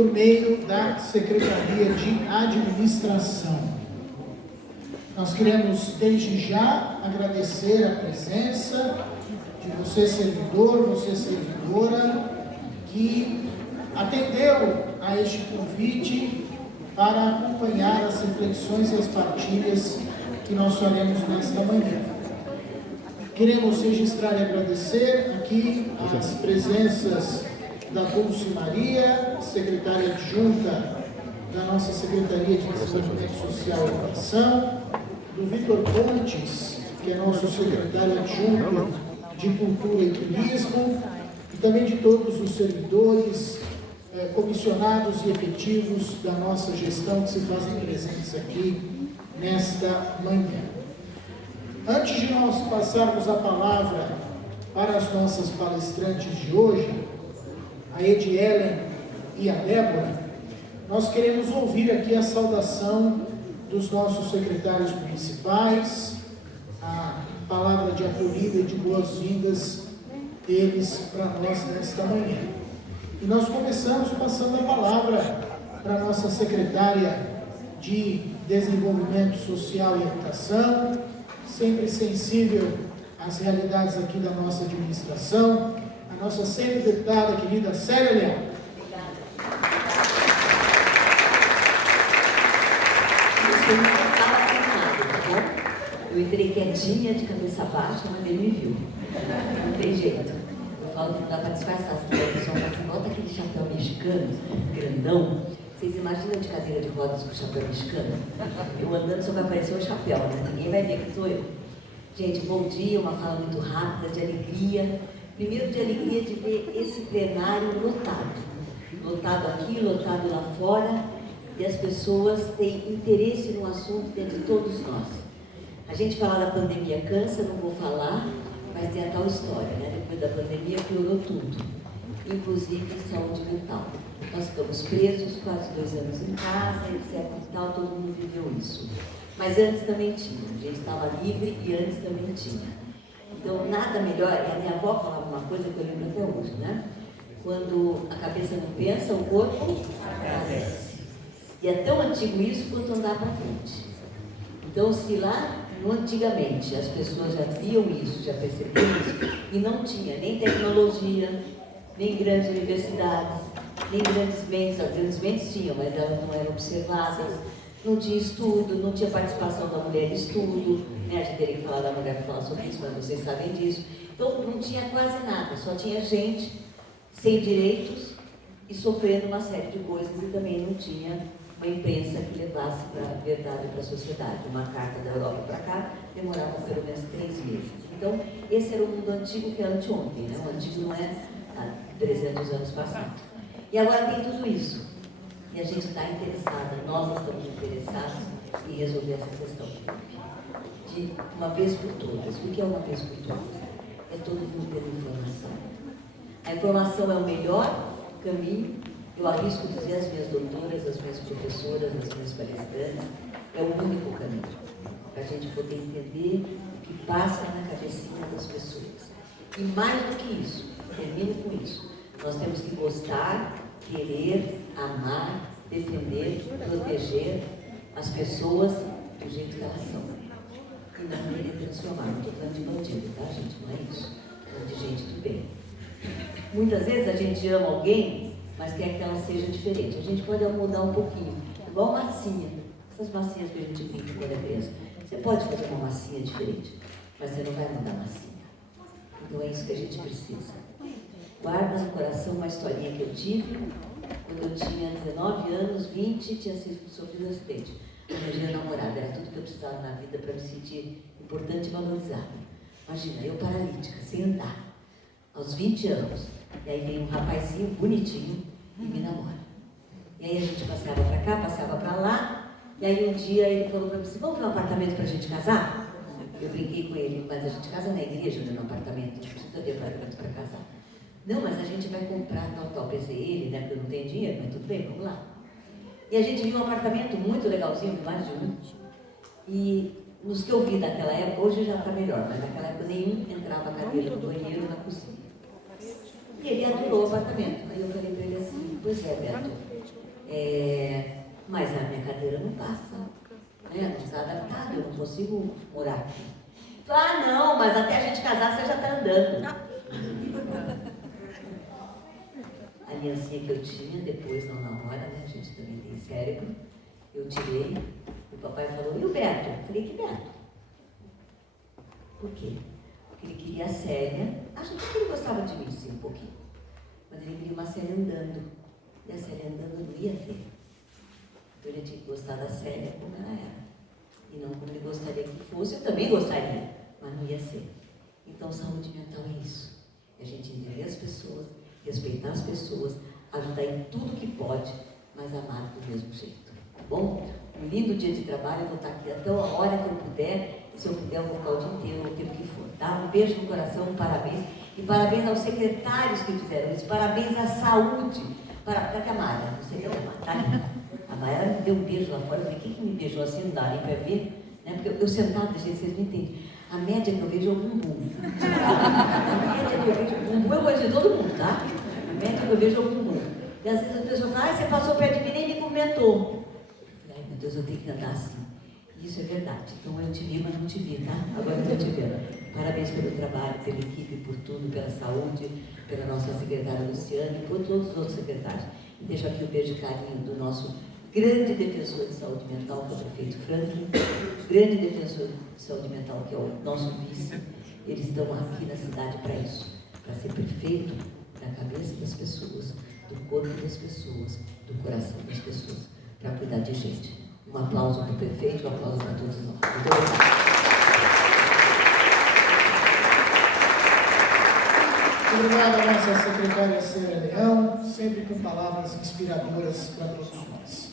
por meio da Secretaria de Administração. Nós queremos, desde já, agradecer a presença de você, servidor, você, servidora, que atendeu a este convite para acompanhar as reflexões e as partilhas que nós faremos nesta manhã. Queremos registrar e agradecer aqui as presenças da Dulce Maria, secretária adjunta da nossa Secretaria de Desenvolvimento Social e Educação, do Vitor Pontes, que é nosso secretário adjunto de Cultura e Turismo, e também de todos os servidores, comissionados e efetivos da nossa gestão que se fazem presentes aqui nesta manhã. Antes de nós passarmos a palavra para as nossas palestrantes de hoje, a Edielen e a Débora, nós queremos ouvir aqui a saudação dos nossos secretários municipais, a palavra de acolhida e de boas-vindas deles para nós nesta manhã. E nós começamos passando a palavra para a nossa secretária de Desenvolvimento Social e Educação, sempre sensível às realidades aqui da nossa administração, a nossa sempre deputada querida Célia Leal. Eu entrei quietinha, de cabeça baixa, mas ele me viu. Não tem jeito. Eu falo que não dá para disfarçar. A pessoa fala assim, bota aquele chapéu mexicano, grandão. Vocês imaginam de cadeira de rodas com chapéu mexicano? Eu andando só vai aparecer o chapéu, né? Ninguém vai ver que sou eu. Gente, bom dia, uma fala muito rápida, de alegria. Primeiro de alegria de ver esse plenário lotado. Lotado aqui, lotado lá fora. E as pessoas têm interesse no assunto dentro de todos nós. A gente falar da pandemia cansa, não vou falar, mas tem a tal história, né? Depois da pandemia piorou tudo, inclusive saúde mental. Nós ficamos presos quase 2 anos em casa, etc e tal, todo mundo viveu isso. Mas antes também tinha, a gente estava livre e antes também tinha. Então, nada melhor, e a minha avó falava uma coisa que eu lembro até hoje, né? Quando a cabeça não pensa, o corpo agradece. E é tão antigo isso quanto andar para frente. Então, se lá no antigamente as pessoas já viam isso, já percebiam isso, e não tinha nem tecnologia, nem grandes universidades, nem grandes mentes, as grandes mentes tinham, mas elas não eram observadas, não tinha estudo, não tinha participação da mulher em estudo, né? A gente teria que falar da mulher para falar sobre isso, mas vocês sabem disso. Então, não tinha quase nada, só tinha gente sem direitos e sofrendo uma série de coisas, e também não tinha uma imprensa que levasse para a verdade para a sociedade. Uma carta da Europa para cá demorava pelo menos 3 meses. Então, esse era o mundo antigo que é anteontem, né? O antigo não é há 300 anos passados. E agora tem tudo isso. E a gente está interessada, nós estamos interessados em resolver essa questão. De uma vez por todas. O que é uma vez por todas? É todo mundo tendo informação. A informação é o melhor caminho. Eu arrisco dizer às minhas doutoras, às minhas professoras, às minhas palestrantes, é o único caminho para a gente poder entender o que passa na cabecinha das pessoas. E mais do que isso, termino com isso, nós temos que gostar, querer, amar, defender, proteger as pessoas do jeito que elas são. E não querer transformar. Não estou falando de bandido, tá, gente? Não é isso. Estou falando de gente do bem. Muitas vezes a gente ama alguém, mas quer que ela seja diferente. A gente pode mudar um pouquinho, igual massinha. Essas massinhas que a gente brinca quando é criança. Você pode fazer uma massinha diferente, mas você não vai mudar a massinha. Então é isso que a gente precisa. Guarda no coração uma historinha que eu tive, quando eu tinha 19 anos, 20, tinha sofrido um acidente. Arranjei namorada, era tudo que eu precisava na vida para me sentir importante e valorizada. Imagina, eu paralítica, sem andar, aos 20 anos. E aí vem um rapazinho bonitinho e me namora. E aí a gente passeava para cá, passava para lá, e aí um dia ele falou para mim assim, vamos ver um apartamento para a gente casar? Eu brinquei com ele, mas a gente casa na igreja, não no apartamento, não precisa ver apartamento para casar. Não, mas a gente vai comprar tal. Pensei ele, né, porque eu não tenho dinheiro, mas tudo bem, vamos lá. E a gente viu um apartamento muito legalzinho, mais de um. E nos que eu vi naquela época, hoje já está melhor, mas naquela época nenhum entrava a cadeira no banheiro, na cozinha. E ele adorou o apartamento. Aí eu falei para ele assim, pois é, Beto, Mas a minha cadeira não passa, né? Não está adaptada, eu não consigo morar aqui. Ah, não, mas até a gente casar você já está andando. A aliancinha que eu tinha, depois não na hora, né? A gente também tem cérebro. Eu tirei, o papai falou, e o Beto? Eu falei, que Beto? Por quê? Porque ele queria a Célia. Acho que ele gostava de mim, sim, um pouquinho. Mas ele queria uma Célia andando. E a Célia andando não ia ter. Então ele tinha que gostar da Célia como ela era. E não como ele gostaria que fosse. Eu também gostaria, mas não ia ser. Então saúde mental é isso. É a gente entender as pessoas, respeitar as pessoas, ajudar em tudo que pode, mas amar do mesmo jeito. Tá bom? Um lindo dia de trabalho, eu vou estar aqui até a hora que eu puder. Se eu puder, eu vou ficar o dia inteiro, o tempo que for. Tá? Um beijo no coração, um parabéns. E parabéns aos secretários que fizeram isso. Parabéns à saúde. Para que a Mara, não sei a Mara, tá? A Mara me deu um beijo lá fora. Eu falei, quem que me beijou assim? Não dá nem para ver. Né? Porque eu sentado, gente, vocês não entendem. A média que eu vejo é o bumbum. A média que eu vejo é o bumbum. Eu gosto de todo mundo, tá? A média que eu vejo é o bumbum. E às vezes a pessoa fala, você passou perto de mim e nem me cumprimentou. Eu falei, ai meu Deus, eu tenho que andar assim. Isso é verdade. Então eu te vi, mas não te vi, tá? Agora eu estou te vendo. Parabéns pelo trabalho, pela equipe, por tudo, pela saúde, pela nossa secretária Luciana e por todos os outros secretários. E deixo aqui o beijo e carinho do nosso grande defensor de saúde mental, que é o prefeito Franklin, grande defensor de saúde mental, que é o nosso vice. Eles estão aqui na cidade para isso, para ser prefeito da cabeça das pessoas, do corpo das pessoas, do coração das pessoas, para cuidar de gente. Um aplauso para o prefeito, um aplauso para todos nós. Muito obrigado. Obrigado à nossa secretária Célia Leão, sempre com palavras inspiradoras para todos nós.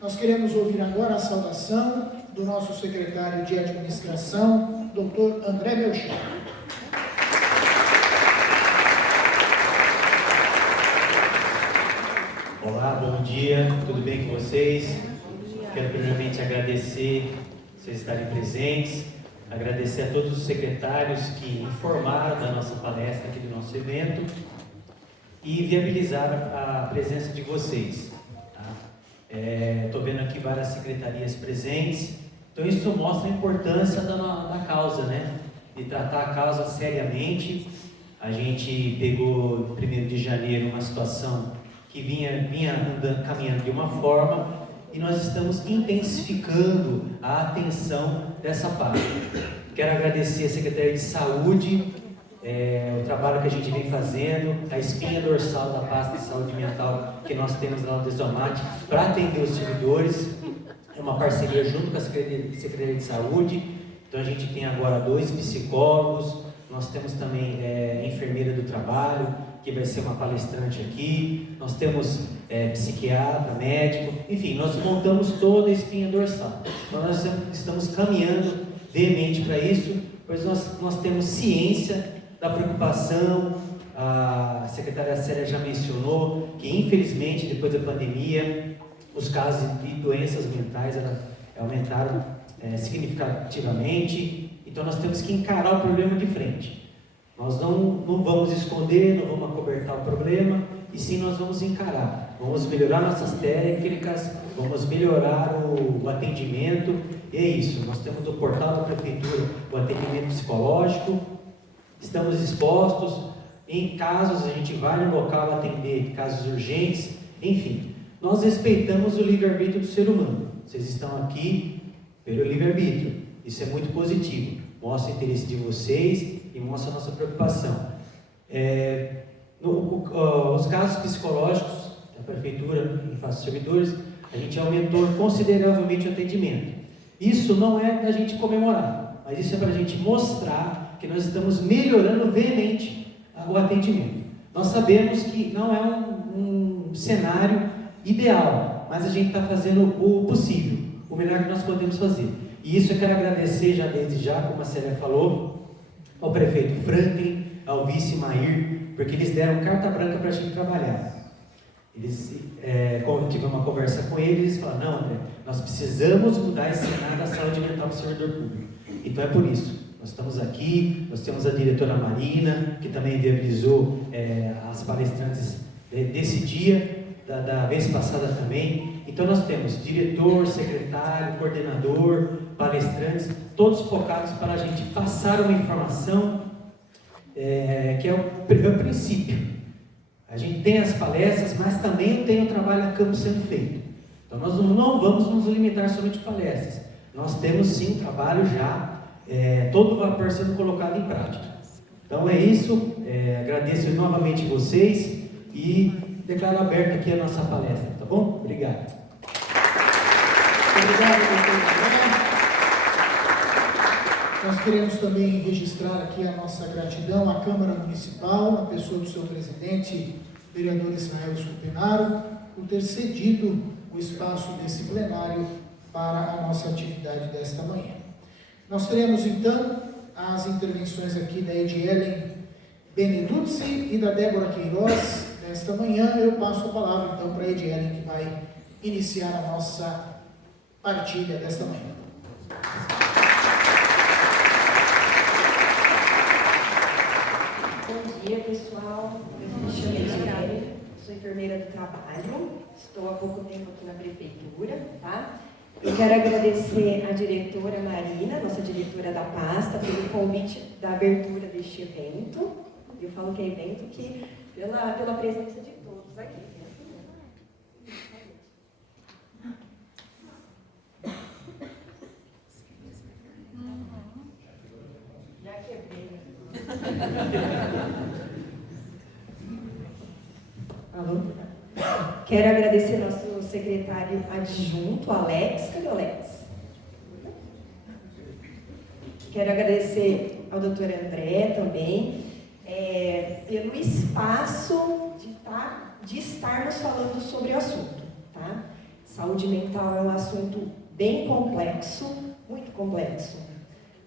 Nós queremos ouvir agora a saudação do nosso secretário de administração, Dr. André Belchão. Olá, bom dia, tudo bem com vocês? Quero primeiramente agradecer vocês estarem presentes, agradecer a todos os secretários que informaram da nossa palestra aqui do nosso evento e viabilizaram a presença de vocês. Estou vendo aqui várias secretarias presentes, então isso mostra a importância da causa, né? De tratar a causa seriamente. A gente pegou no 1º de janeiro uma situação que vinha caminhando de uma forma e nós estamos intensificando a atenção dessa parte. Quero agradecer a Secretaria de Saúde, o trabalho que a gente vem fazendo, a espinha dorsal da pasta de saúde mental que nós temos lá no Desomate para atender os servidores. É uma parceria junto com a Secretaria de Saúde. Então a gente tem agora 2 psicólogos, nós temos também enfermeira do trabalho, que vai ser uma palestrante aqui, nós temos psiquiatra, médico, enfim, nós montamos toda a espinha dorsal. Então nós estamos caminhando veemente para isso, pois nós temos ciência da preocupação. A secretária Célia já mencionou que infelizmente depois da pandemia os casos de doenças mentais aumentaram significativamente, então nós temos que encarar o problema de frente. Nós não vamos esconder, não vamos acobertar o problema, e sim nós vamos encarar. Vamos melhorar nossas técnicas, vamos melhorar o atendimento, e é isso. Nós temos o portal da Prefeitura, o atendimento psicológico, estamos expostos, em casos a gente vai no local atender casos urgentes, enfim. Nós respeitamos o livre-arbítrio do ser humano. Vocês estão aqui pelo livre-arbítrio, isso é muito positivo, mostra o interesse de vocês, e mostra a nossa preocupação. Os casos psicológicos da Prefeitura em face dos servidores, a gente aumentou consideravelmente o atendimento. Isso não é da gente comemorar, mas isso é para a gente mostrar que nós estamos melhorando veemente o atendimento. Nós sabemos que não é um cenário ideal, mas a gente está fazendo o possível, o melhor que nós podemos fazer. E isso eu quero agradecer desde já, como a Célia falou, ao prefeito Franklin, ao vice Mair, porque eles deram carta branca para a gente trabalhar. Tive uma conversa com eles, eles falaram, não André, nós precisamos mudar esse cenário da saúde mental do servidor público. Então é por isso, nós estamos aqui, nós temos a diretora Marina, que também viabilizou as palestrantes desse dia, da vez passada também. Então nós temos diretor, secretário, coordenador, palestrantes, todos focados para a gente passar uma informação que é o princípio. A gente tem as palestras, mas também tem o trabalho a campo sendo feito. Então nós não vamos nos limitar somente a palestras. Nós temos sim trabalho já, todo o vapor sendo colocado em prática. Então é isso, agradeço novamente vocês e declaro aberto aqui a nossa palestra, tá bom? Obrigado. Obrigado, doutor André. Nós queremos também registrar aqui a nossa gratidão à Câmara Municipal, na pessoa do seu presidente, vereador Israel Scupenaro, por ter cedido o espaço desse plenário para a nossa atividade desta manhã. Nós teremos então as intervenções aqui da Edielen Beneduzzi e da Débora Queiroz nesta manhã. Eu passo a palavra então para a Edielen, que vai iniciar a nossa partilha desta manhã. Bom dia, pessoal. Eu me chamo Edielen, sou enfermeira do trabalho, estou há pouco tempo aqui na prefeitura, tá? Eu quero agradecer à diretora Marina, nossa diretora da pasta, pelo convite da abertura deste evento. Eu falo que é evento pela presença de todos aqui. Já quebrei. Alô? Quero agradecer nosso secretário adjunto, Alex. Cadê o Alex? Quero agradecer ao doutor André também, pelo espaço de estarmos falando sobre o assunto. Tá? Saúde mental é um assunto bem complexo, muito complexo.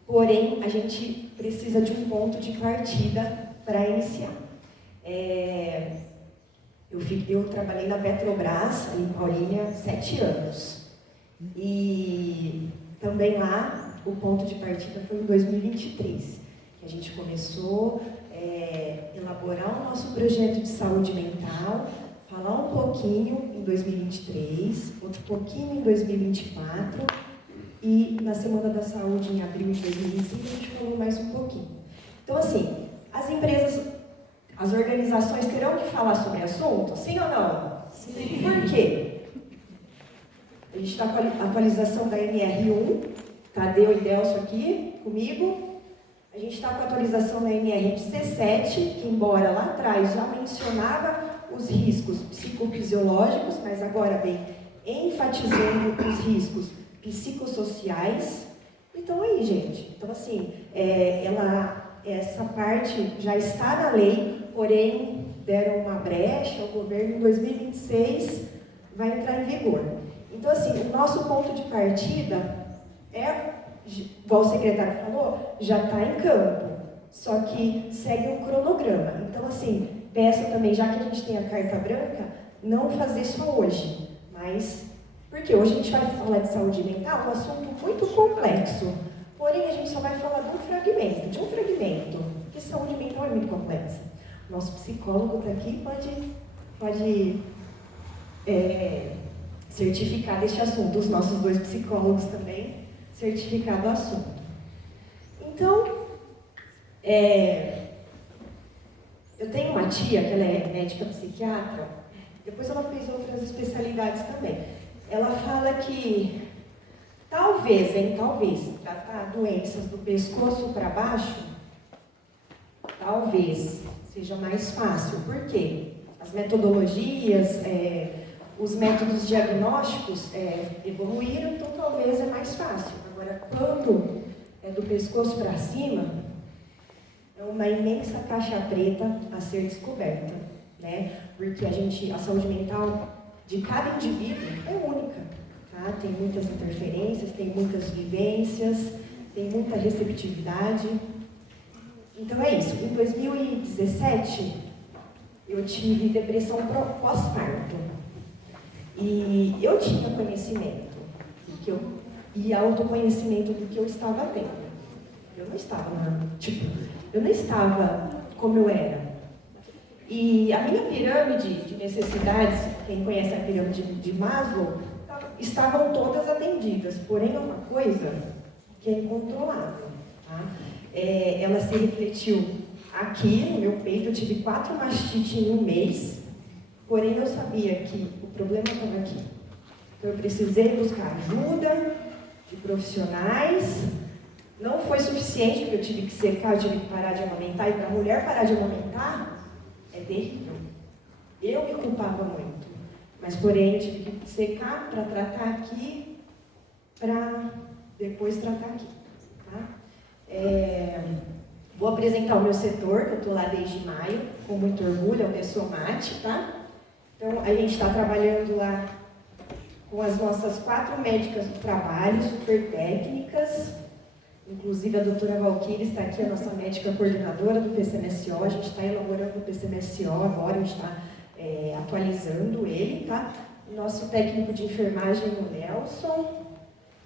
Porém, a gente precisa de um ponto de partida para iniciar. Eu trabalhei na Petrobras, em Paulínia, 7 anos. E também lá, o ponto de partida foi em 2023, que a gente começou a elaborar o nosso projeto de saúde mental, falar um pouquinho em 2023, outro pouquinho em 2024, e na Semana da Saúde, em abril de 2025, a gente falou mais um pouquinho. Então, assim, as empresas, as organizações terão que falar sobre o assunto? Sim ou não? Sim. Por quê? A gente está com a atualização da NR1, Tadeu e Delcio aqui comigo. A gente está com a atualização da NR17, que embora lá atrás já mencionava os riscos psicofisiológicos, mas agora vem enfatizando os riscos psicossociais. Então aí, gente, então assim, essa parte já está na lei, porém deram uma brecha, o governo em 2026 vai entrar em vigor. Então assim, o nosso ponto de partida igual o secretário falou, já está em campo, só que segue um cronograma. Então assim, peço também, já que a gente tem a carta branca, não fazer só hoje, mas porque hoje a gente vai falar de saúde mental, um assunto muito complexo. Porém, a gente só vai falar de um fragmento, porque saúde mental é muito complexa. Nosso psicólogo está aqui, pode certificar deste assunto, os nossos 2 psicólogos também certificar do assunto. Então, eu tenho uma tia, que ela é médica psiquiatra, depois ela fez outras especialidades também. Ela fala que talvez tratar doenças do pescoço para baixo, talvez seja mais fácil. Por quê? As metodologias, os métodos diagnósticos evoluíram, então talvez é mais fácil. Agora, quando é do pescoço para cima, é uma imensa caixa preta a ser descoberta, né? Porque a saúde mental de cada indivíduo é única, tá? Tem muitas interferências, tem muitas vivências, tem muita receptividade. Então é isso. Em 2017, eu tive depressão pós-parto. E eu tinha conhecimento e autoconhecimento do que eu estava tendo. Eu não estava como eu era. E a minha pirâmide de necessidades quem conhece a pirâmide de Maslow, estavam todas atendidas, porém é uma coisa que é incontrolável. Tá? Ela se refletiu aqui no meu peito, eu tive 4 mastites em um mês, porém eu sabia que o problema estava aqui. Então eu precisei buscar ajuda de profissionais. Não foi suficiente, porque eu tive que secar, eu tive que parar de amamentar, e para a mulher parar de amamentar é terrível. Eu me culpava muito, mas porém eu tive que secar para tratar aqui, para depois tratar aqui. Tá? Vou apresentar o meu setor, que eu estou lá desde maio, com muito orgulho, é o Dessomate, tá? Então a gente está trabalhando lá com as nossas 4 médicas do trabalho, super técnicas. Inclusive, a doutora Valquíria está aqui, a nossa médica coordenadora do PCMSO. A gente está elaborando o PCMSO agora, a gente está atualizando ele, tá? O nosso técnico de enfermagem, o Nelson,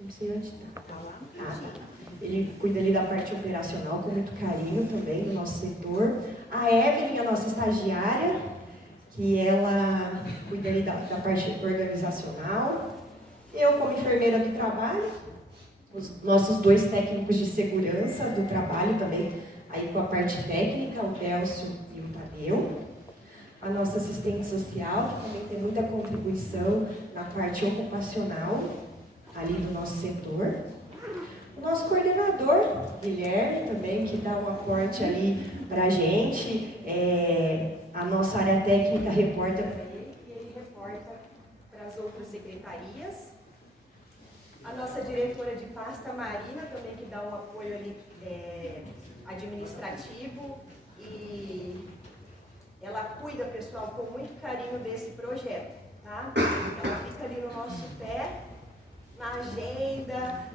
não sei onde está. Está lá? Ah, tá. Ele cuida ali da parte operacional com muito carinho também do nosso setor. A Evelyn, a nossa estagiária, que ela cuida ali da parte organizacional. Eu, como enfermeira do trabalho. Os nossos 2 técnicos de segurança do trabalho também, aí com a parte técnica, o Nelson e o Tadeu. A nossa assistente social, que também tem muita contribuição na parte ocupacional, ali do nosso setor. O nosso coordenador, Guilherme, também, que dá um aporte ali para a gente. A nossa área técnica reporta para ele e ele reporta para as outras secretarias. A nossa diretora de pasta, Marina, também que dá um apoio ali administrativo, e ela cuida, pessoal, com muito carinho desse projeto, tá? Ela fica ali no nosso pé, na agenda.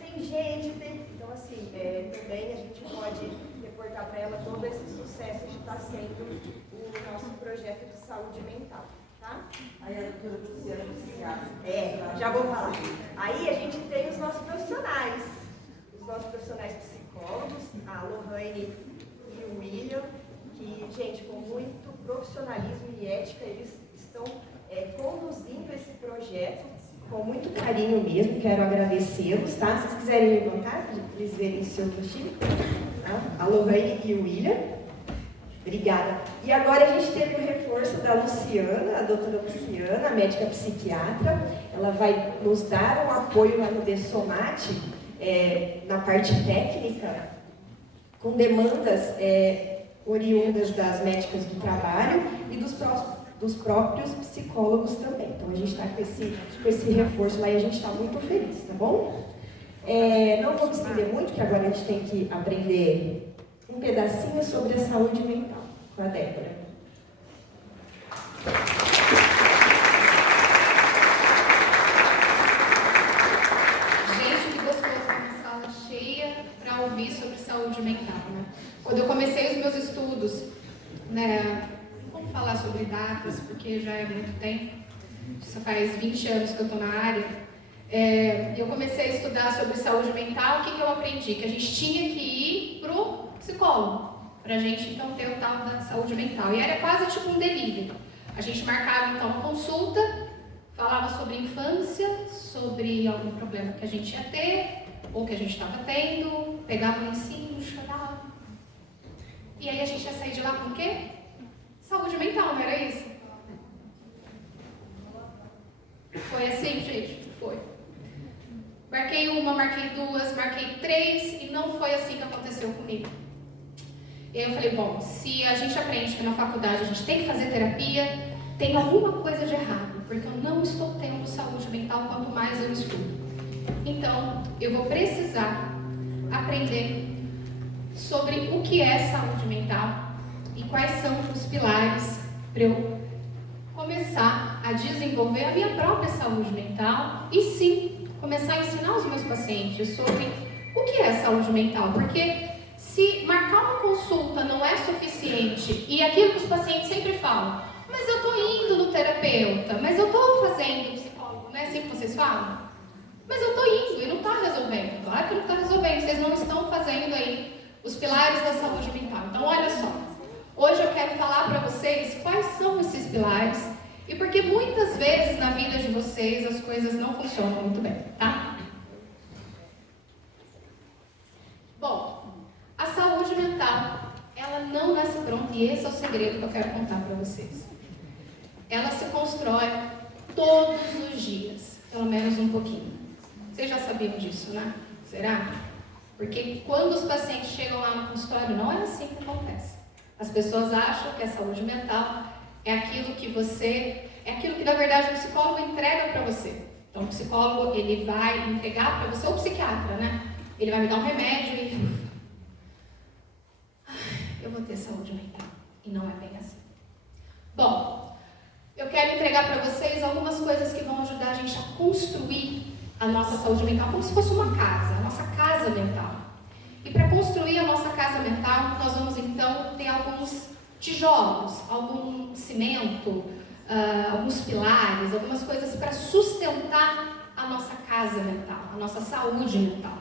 Tem gente, Então, assim, também a gente pode reportar para ela todo esse sucesso que está sendo o nosso projeto de saúde mental. Tá? Aí a doutora Luciana Psiquiatra. Já vou falar. Aí a gente tem os nossos profissionais psicólogos, a Lohane e o William, que, gente, com muito profissionalismo e ética, eles estão conduzindo esse projeto com muito carinho mesmo. Quero agradecê-los, tá? Se vocês quiserem levantar, para eles verem seu time, tá? A Lohane e o William. Obrigada. E agora a gente teve o reforço da Luciana, a doutora Luciana, a médica psiquiatra. Ela vai nos dar um apoio lá no Dessomate, na parte técnica, com demandas oriundas das médicas do trabalho e dos próprios psicólogos também. Então a gente está com esse reforço lá e a gente está muito feliz, tá bom? Não vou me estender muito, que agora a gente tem que aprender um pedacinho sobre a saúde mental com a Débora. Gente, que gostoso uma sala cheia para ouvir sobre saúde mental, né? Quando eu comecei os meus estudos, né, vamos falar sobre datas, porque já é muito tempo, isso faz 20 anos que eu estou na área. Eu comecei a estudar sobre saúde mental. O que eu aprendi? Que a gente tinha que ir pro psicólogo, para a gente então ter o tal da saúde mental. E era quase tipo um delivery. A gente marcava então uma consulta, falava sobre infância, sobre algum problema que a gente ia ter, ou que a gente estava tendo, pegava um ensino, chorava. E aí a gente ia sair de lá com o quê? Saúde mental, não era isso? Foi assim, gente? Foi. Marquei uma, marquei 2, marquei 3 e não foi assim que aconteceu comigo. E aí eu falei, bom, se a gente aprende que na faculdade a gente tem que fazer terapia, tem alguma coisa de errado, porque eu não estou tendo saúde mental quanto mais eu estudo. Então, eu vou precisar aprender sobre o que é saúde mental e quais são os pilares para eu começar a desenvolver a minha própria saúde mental e sim, começar a ensinar os meus pacientes sobre o que é saúde mental, porque se marcar uma consulta não é suficiente, e aquilo que os pacientes sempre falam, mas eu estou indo no terapeuta, mas eu estou fazendo psicólogo, não é assim que vocês falam? Mas eu estou indo e não está resolvendo. Claro que não está resolvendo, vocês não estão fazendo aí os pilares da saúde mental. Então olha só, hoje eu quero falar para vocês quais são esses pilares e porque muitas vezes na vida de vocês as coisas não funcionam muito bem, tá? Bom, a saúde mental, ela não nasce pronta, e esse é o segredo que eu quero contar para vocês. Ela se constrói todos os dias, pelo menos um pouquinho. Vocês já sabiam disso, né? Será? Porque quando os pacientes chegam lá no consultório, não é assim que acontece. As pessoas acham que a saúde mental é aquilo que na verdade o psicólogo entrega para você. Então o psicólogo, ele vai entregar para você, ou o psiquiatra, né? Ele vai me dar um remédio e eu vou ter saúde mental. E não é bem assim. Bom, eu quero entregar para vocês algumas coisas que vão ajudar a gente a construir a nossa saúde mental, como se fosse uma casa, a nossa casa mental. E para construir a nossa casa mental, nós vamos então ter alguns tijolos, algum cimento, alguns pilares, algumas coisas para sustentar a nossa casa mental, a nossa saúde mental.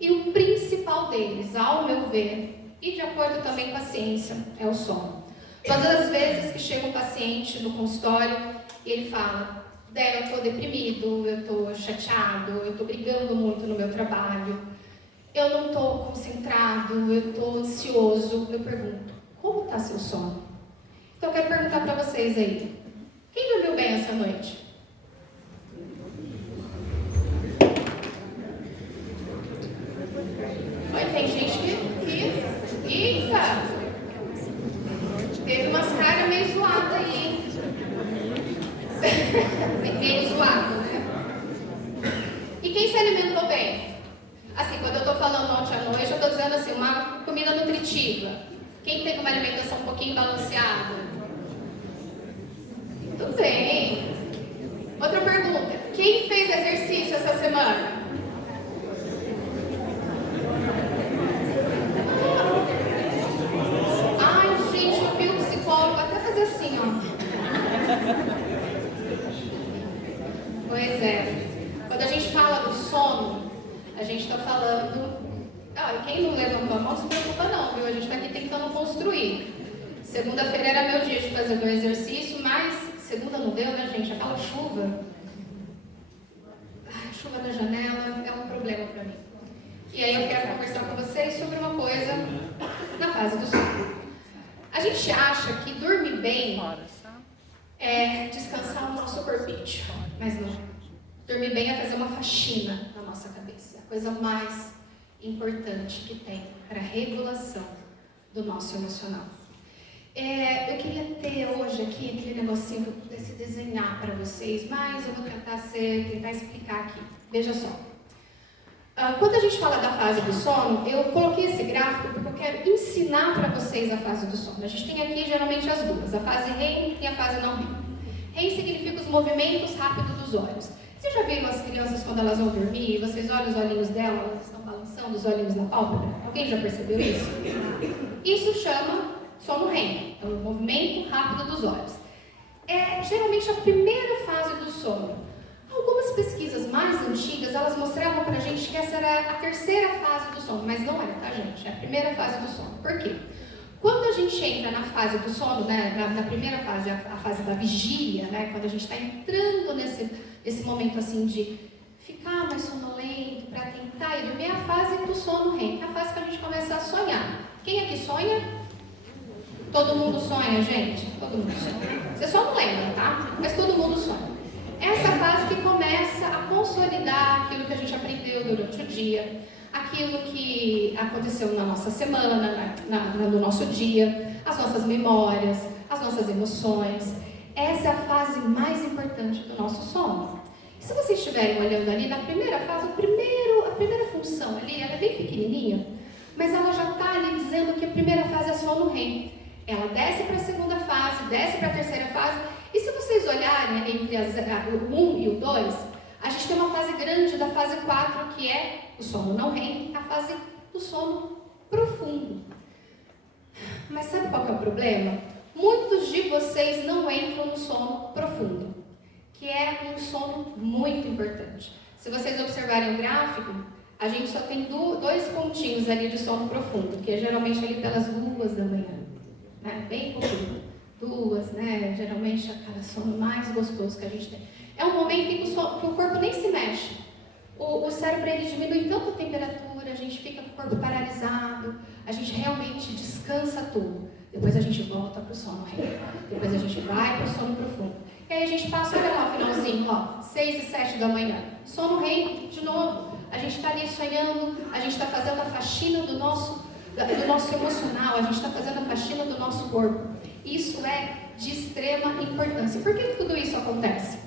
E o principal deles, ao meu ver, e de acordo também com a ciência, é o sono. Todas as vezes que chega um paciente no consultório e ele fala: Dé, eu estou deprimido, eu estou chateado, eu estou brigando muito no meu trabalho, eu não estou concentrado, eu estou ansioso. Eu pergunto: como está seu sono? Então eu quero perguntar para vocês aí: quem dormiu bem essa noite? Olha, tem gente que... Eita! Teve umas caras meio zoadas aí, hein? Meio zoado, né? E quem se alimentou bem? Assim, quando eu estou falando ontem à noite, eu estou dizendo assim, uma comida nutritiva. Quem teve uma alimentação um pouquinho balanceada? Tudo bem. Outra pergunta. Quem fez exercício essa semana? Ai, gente, eu vi o psicólogo até fazer assim, ó. Pois é. Quando a gente fala do sono, a gente está falando... e quem não levantou a mão, não se preocupa não, viu? A gente está aqui tentando construir. Segunda-feira era meu dia de fazer meu exercício, mas segunda não deu, né, gente? Aquela chuva. Chuva na janela é um problema para mim. E aí eu quero conversar com vocês sobre uma coisa na fase do sono. A gente acha que dormir bem é descansar o nosso corpite, mas não. Dormir bem é fazer uma faxina na nossa cabeça. É a coisa mais importante que tem para a regulação do nosso emocional. Eu queria ter hoje aqui aquele negocinho que eu pudesse desenhar para vocês, mas eu vou tentar explicar aqui. Veja só. Quando a gente fala da fase do sono, eu coloquei esse gráfico porque eu quero ensinar para vocês a fase do sono. A gente tem aqui geralmente as duas, a fase REM e a fase não REM. REM significa os movimentos rápidos dos olhos. Vocês já viram as crianças quando elas vão dormir e vocês olham os olhinhos delas, elas estão balançando os olhinhos na pálpebra? Alguém já percebeu isso? Isso chama sono REM, é o movimento rápido dos olhos. É geralmente a primeira fase do sono. Algumas pesquisas mais antigas, elas mostravam pra gente que essa era a terceira fase do sono, mas não é, tá, gente? É a primeira fase do sono. Por quê? Quando a gente entra na fase do sono, né, na primeira fase, a fase da vigília, né, quando a gente está entrando nesse momento assim de ficar mais sonolento para tentar ir dormir, é a fase do sono REM, é a fase que a gente começa a sonhar. Quem aqui sonha? Todo mundo sonha, gente? Todo mundo sonha. Você só não lembra, tá? Mas todo mundo sonha. Essa fase que começa a consolidar aquilo que a gente aprendeu durante o dia, aquilo que aconteceu na nossa semana, no nosso dia, as nossas memórias, as nossas emoções. Essa é a fase mais importante do nosso sono. E se vocês estiverem olhando ali, na primeira fase, a primeira função ali, ela é bem pequenininha, mas ela já está ali dizendo que a primeira fase é sono REM. Ela desce para a segunda fase, desce para a terceira fase, e se vocês olharem entre o 1 e o 2, a gente tem uma fase grande da fase 4, que é o sono não REM, a fase do sono profundo. Mas sabe qual que é o problema? Muitos de vocês não entram no sono profundo, que é um sono muito importante. Se vocês observarem o gráfico, a gente só tem dois pontinhos ali de sono profundo, que é geralmente ali pelas 2 da manhã, né? Bem pouquinho. 2, né? Geralmente aquele sono mais gostoso que a gente tem. É um momento em que o corpo nem se mexe. O cérebro ele diminui tanto a temperatura, a gente fica com o corpo paralisado, a gente realmente descansa tudo. Depois a gente volta para o sono REM. Depois a gente vai para o sono profundo. E aí a gente passa, olha lá o finalzinho, ó, 6 e 7 da manhã. Sono REM de novo. A gente está ali sonhando, a gente está fazendo a faxina do nosso emocional, a gente está fazendo a faxina do nosso corpo. Isso é de extrema importância. Por que tudo isso acontece?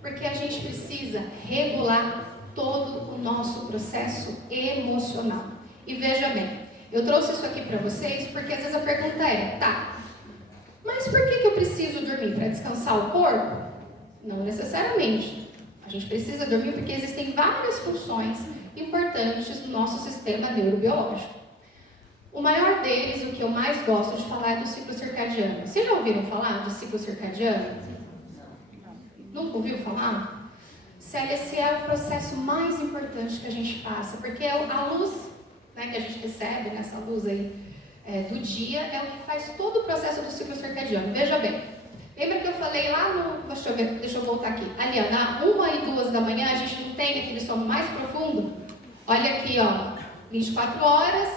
Porque a gente precisa regular todo o nosso processo emocional. E veja bem, eu trouxe isso aqui para vocês porque às vezes a pergunta é, tá, mas por que eu preciso dormir? Para descansar o corpo? Não necessariamente. A gente precisa dormir porque existem várias funções importantes do nosso sistema neurobiológico. O maior deles, o que eu mais gosto de falar, é do ciclo circadiano. Vocês já ouviram falar do ciclo circadiano? Nunca ouviu falar? Célia, esse é o processo mais importante que a gente passa, porque a luz, né, que a gente recebe, nessa luz aí do dia, é o que faz todo o processo do ciclo circadiano. Veja bem, lembra que eu falei lá no... Deixa eu voltar aqui. Ali, ó, na 1 e 2 da manhã, a gente não tem aquele sono mais profundo? Olha aqui, ó, 24 horas,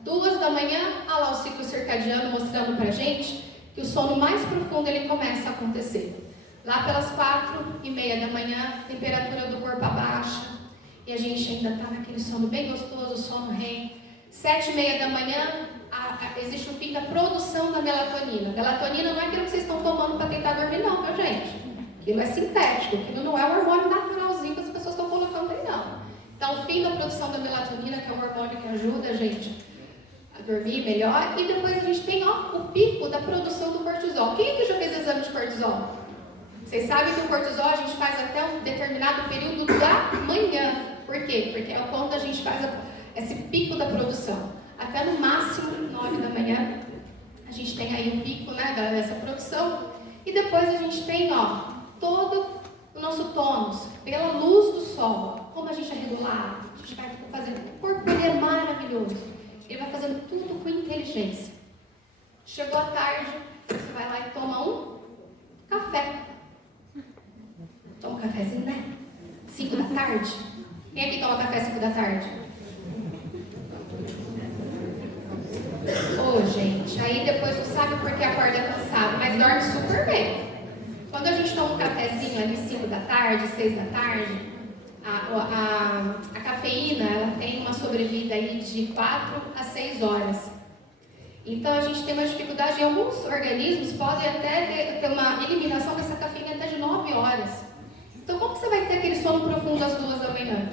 2 da manhã, olha lá o ciclo circadiano mostrando pra gente que o sono mais profundo ele começa a acontecer. Lá pelas 4:30 da manhã, a temperatura do corpo abaixa e a gente ainda está naquele sono bem gostoso, sono REM. 7:30 da manhã, existe o fim da produção da melatonina. Melatonina não é aquilo que vocês estão tomando para tentar dormir, não, viu, gente? Aquilo é sintético, aquilo não é o hormônio naturalzinho que as pessoas estão colocando aí, não. Então, o fim da produção da melatonina, que é o hormônio que ajuda a gente a dormir melhor. E depois a gente tem o pico da produção do cortisol. Quem é que já fez exame de cortisol? Vocês sabem que o cortisol a gente faz até um determinado período da manhã. Por quê? Porque é quando a gente faz esse pico da produção. Até no máximo 9 da manhã a gente tem aí um pico, né, dessa produção. E depois a gente tem todo o nosso tônus pela luz do sol. Como a gente é regulado, a gente vai fazendo. O corpo ele é maravilhoso. Ele vai fazendo tudo com inteligência. Chegou a tarde, você vai lá e toma um café. Toma um cafezinho, né? 5 da tarde. Quem aqui toma café 5 da tarde? Gente, aí depois não sabe por que acorda cansado, mas dorme super bem. Quando a gente toma um cafezinho ali 5 da tarde, 6 da tarde, a cafeína ela tem uma sobrevida aí de 4 a 6 horas. Então a gente tem uma dificuldade, em alguns organismos podem até ter uma eliminação dessa cafeína até de 9 horas. Então como que você vai ter aquele sono profundo às 2 da manhã?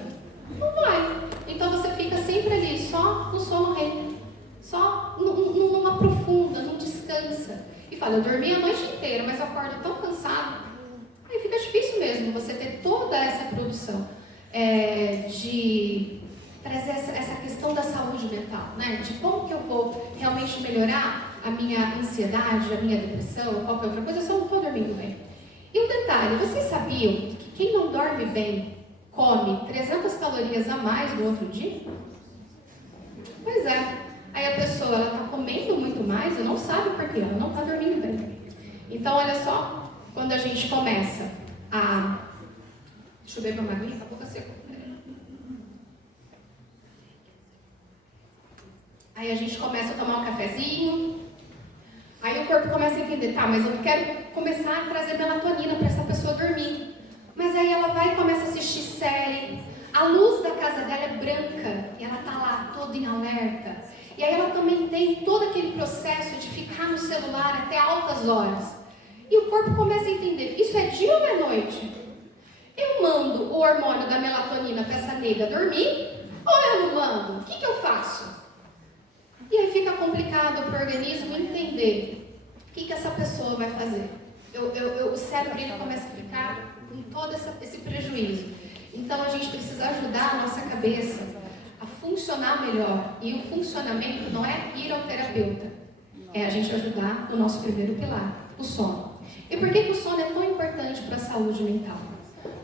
Não vai. Então você fica sempre ali, só no sono REM. Só numa profunda, não descansa. E fala, eu dormi a noite inteira, mas eu acordo tão cansado. Aí fica difícil mesmo você ter toda essa produção de trazer essa questão da saúde mental, né? De como que eu vou realmente melhorar a minha ansiedade, a minha depressão, ou qualquer outra coisa, se eu não estou dormindo bem. E um detalhe, vocês sabiam que quem não dorme bem come 300 calorias a mais no outro dia? Pois é. Aí a pessoa ela está comendo muito mais e não sabe por quê, ela não está dormindo bem. Então, olha só, quando a gente começa a... Deixa eu ver para a aguinha, está a boca seca. Aí a gente começa a tomar um cafezinho, aí o corpo começa a entender, tá, mas eu quero começar a trazer melatonina para essa pessoa dormir. Mas aí ela vai e começa a assistir série, a luz da casa dela é branca e ela está lá toda em alerta. E aí ela também tem todo aquele processo de ficar no celular até altas horas. E o corpo começa a entender, isso é dia ou é noite? Eu mando o hormônio da melatonina para essa nega dormir, ou eu não mando? O que eu faço? E aí fica complicado para o organismo entender o que essa pessoa vai fazer. O cérebro ele começa a ficar com todo esse prejuízo. Então a gente precisa ajudar a nossa cabeça a funcionar melhor. E o funcionamento não é ir ao terapeuta, é a gente ajudar o nosso primeiro pilar, o sono. E por que o sono é tão importante para a saúde mental?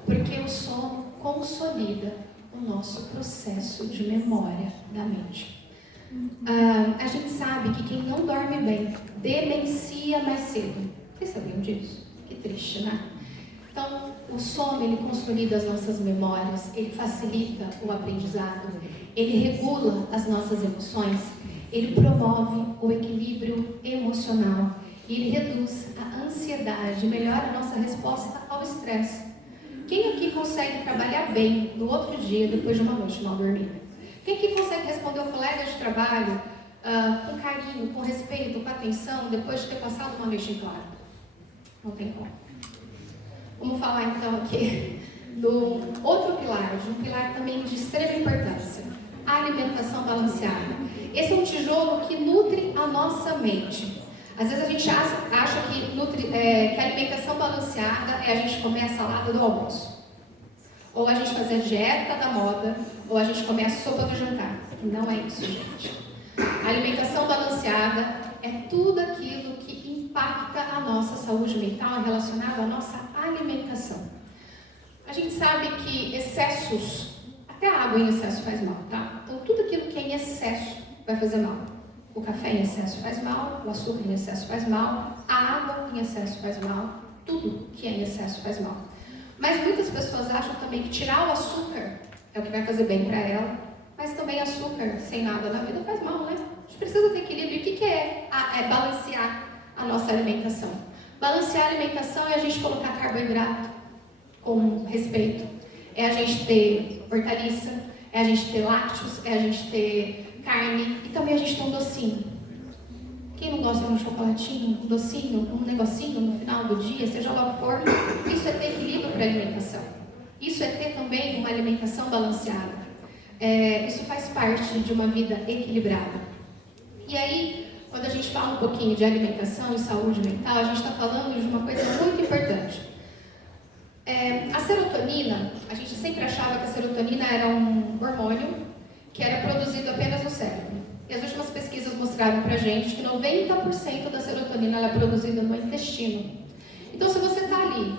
Porque o sono consolida o nosso processo de memória da mente. A gente sabe que quem não dorme bem demencia mais cedo. Vocês sabiam disso? Que triste, né? Então, o sono, ele consolida as nossas memórias, ele facilita o aprendizado, ele regula as nossas emoções, ele promove o equilíbrio emocional, e ele reduz a ansiedade, melhora a nossa resposta ao estresse. Quem aqui consegue trabalhar bem no outro dia, depois de uma noite mal dormida? Quem aqui consegue responder ao colega de trabalho com carinho, com respeito, com atenção, depois de ter passado uma noite em claro? Não tem como. Vamos falar então aqui do outro pilar, de um pilar também de extrema importância, a alimentação balanceada. Esse é um tijolo que nutre a nossa mente. Às vezes a gente acha que a alimentação balanceada é a gente comer a salada do almoço, ou a gente fazer a dieta da moda, ou a gente comer a sopa do jantar. Não é isso, gente. A alimentação balanceada é tudo aquilo que impacta a nossa saúde mental relacionado à nossa alimentação. A gente sabe que excessos, até a água em excesso faz mal, tá? Então tudo aquilo que é em excesso vai fazer mal. O café em excesso faz mal, o açúcar em excesso faz mal, a água em excesso faz mal, tudo que é em excesso faz mal. Mas muitas pessoas acham também que tirar o açúcar é o que vai fazer bem para ela, mas também açúcar sem nada na vida faz mal, né? A gente precisa ter equilíbrio. O que é balancear a nossa alimentação? Balancear a alimentação é a gente colocar carboidrato com respeito, é a gente ter hortaliça, é a gente ter lácteos, é a gente ter carne e também a gente ter um docinho. Quem não gosta de um chocolatinho, um docinho, um negocinho no final do dia, seja lá o que for, isso é ter equilíbrio para a alimentação. Isso é ter também uma alimentação balanceada. Isso faz parte de uma vida equilibrada. E aí, quando a gente fala um pouquinho de alimentação e saúde mental, a gente está falando de uma coisa muito importante. A serotonina, a gente sempre achava que a serotonina era um hormônio que era produzido apenas no cérebro. E as últimas pesquisas mostraram pra gente que 90% da serotonina ela é produzida no intestino. Então, se você está ali,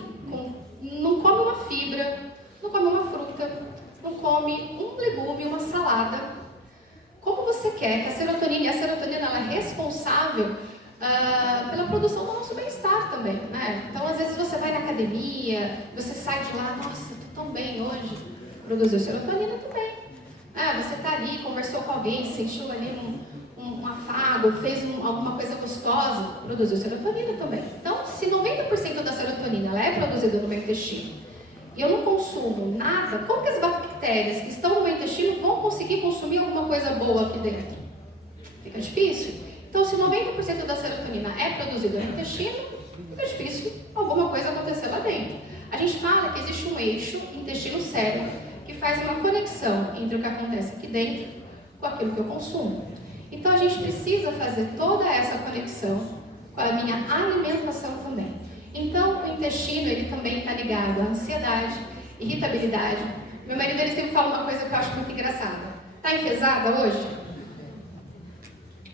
não come uma fibra, não come uma fruta, não come um legume, uma salada, como você quer que a serotonina ela é responsável pela produção do nosso bem-estar também, né? Então, às vezes você vai na academia, você sai de lá, nossa, estou tão bem hoje, produziu serotonina também. Você está ali, conversou com alguém, sentiu ali um afago, fez alguma coisa gostosa, produziu serotonina também. Então, se 90% da serotonina ela é produzida no meu intestino e eu não consumo nada, como que as bactérias que estão no meu intestino vão conseguir consumir alguma coisa boa aqui dentro? Fica difícil. Então, se 90% da serotonina é produzida no intestino, fica difícil alguma coisa acontecer lá dentro. A gente fala que existe um eixo intestino-cérebro que faz uma conexão entre o que acontece aqui dentro com aquilo que eu consumo. Então, a gente precisa fazer toda essa conexão com a minha alimentação também. Então, o intestino, ele também está ligado à ansiedade, irritabilidade. Meu marido, ele sempre fala uma coisa que eu acho muito engraçada. Tá enfesada hoje?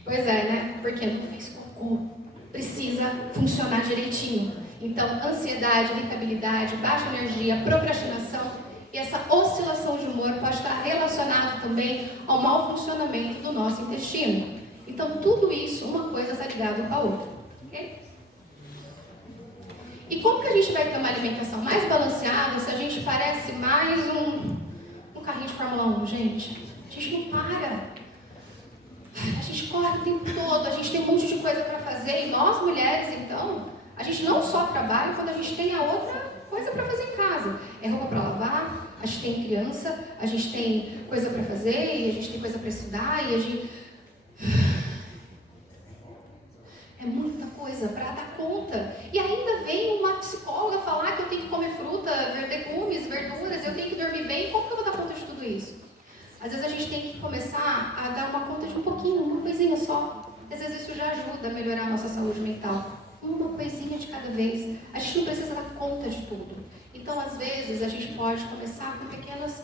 Pois é, né? Porque não fez cocô. Precisa funcionar direitinho. Então, ansiedade, irritabilidade, baixa energia, procrastinação e essa oscilação de humor pode estar relacionada também ao mau funcionamento do nosso intestino. Então, tudo isso, uma coisa está ligada com a outra. Okay? E como que a gente vai ter uma alimentação mais balanceada se a gente parece mais um carrinho de Fórmula 1, gente? A gente não para. A gente corre o tempo todo, a gente tem um monte de coisa para fazer. E nós, mulheres, então, a gente não só trabalha quando a gente tem a outra coisa para fazer em casa. É roupa para lavar, a gente tem criança, a gente tem coisa para fazer, e a gente tem coisa para estudar, e a gente... É muita coisa para dar conta. E ainda vem uma psicóloga falar que eu tenho que comer fruta, legumes, verduras, eu tenho que dormir bem. Como que eu vou dar conta de tudo isso? Às vezes a gente tem que começar a dar uma conta de um pouquinho, uma coisinha só. Às vezes isso já ajuda a melhorar a nossa saúde mental. Uma coisinha de cada vez. A gente não precisa dar conta de tudo. Então, às vezes, a gente pode começar com pequenas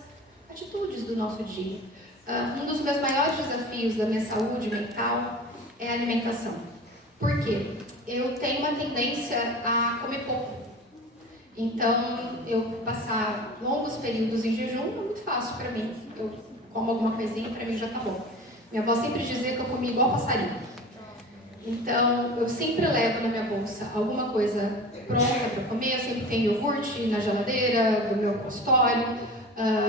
atitudes do nosso dia. Um dos meus maiores desafios da minha saúde mental é a alimentação. Por quê? Eu tenho uma tendência a comer pouco. Então, eu passar longos períodos em jejum é muito fácil para mim. Eu como alguma coisinha, para mim já tá bom. Minha avó sempre dizia que eu comia igual passarinho. Então, eu sempre levo na minha bolsa alguma coisa pronta para comer. Eu sempre tenho iogurte na geladeira do meu consultório.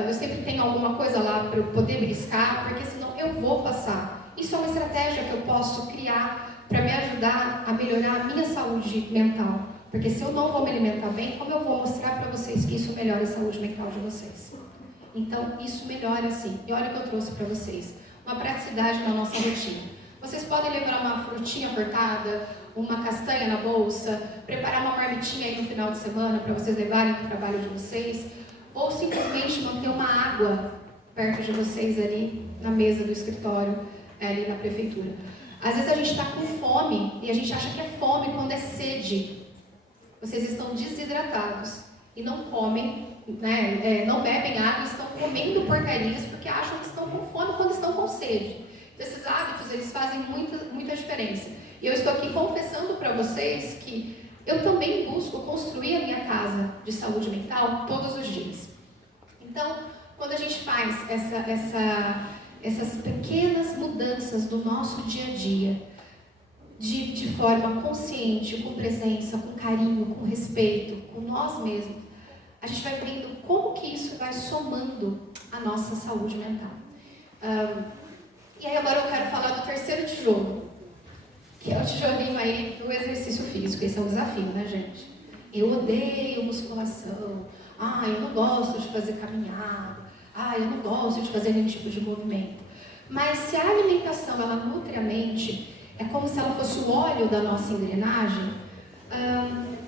Eu sempre tenho alguma coisa lá para eu poder beliscar, porque senão eu vou passar. Isso é uma estratégia que eu posso criar para me ajudar a melhorar a minha saúde mental. Porque se eu não vou me alimentar bem, como eu vou mostrar para vocês que isso melhora a saúde mental de vocês? Então, isso melhora sim. E olha o que eu trouxe para vocês. Uma praticidade na nossa rotina. Vocês podem levar uma frutinha cortada, uma castanha na bolsa, preparar uma marmitinha aí no final de semana para vocês levarem para o trabalho de vocês, ou simplesmente manter uma água perto de vocês ali na mesa do escritório, ali na prefeitura. Às vezes a gente está com fome e a gente acha que é fome quando é sede. Vocês estão desidratados e não comem, né? Não bebem água, estão comendo porcarias porque acham que estão com fome quando estão com sede. Esses hábitos, eles fazem muita diferença. E eu estou aqui confessando para vocês que eu também busco construir a minha casa de saúde mental todos os dias. Então, quando a gente faz essas pequenas mudanças do nosso dia a dia, de forma consciente, com presença, com carinho, com respeito, com nós mesmos, a gente vai vendo como que isso vai somando a nossa saúde mental. E aí agora eu quero falar do terceiro tijolo, que é o tijolinho aí do exercício físico. Esse é um desafio, né, gente? Eu odeio musculação. Eu não gosto de fazer caminhada. Eu não gosto de fazer nenhum tipo de movimento. Mas se a alimentação, ela nutre a mente, é como se ela fosse o óleo da nossa engrenagem.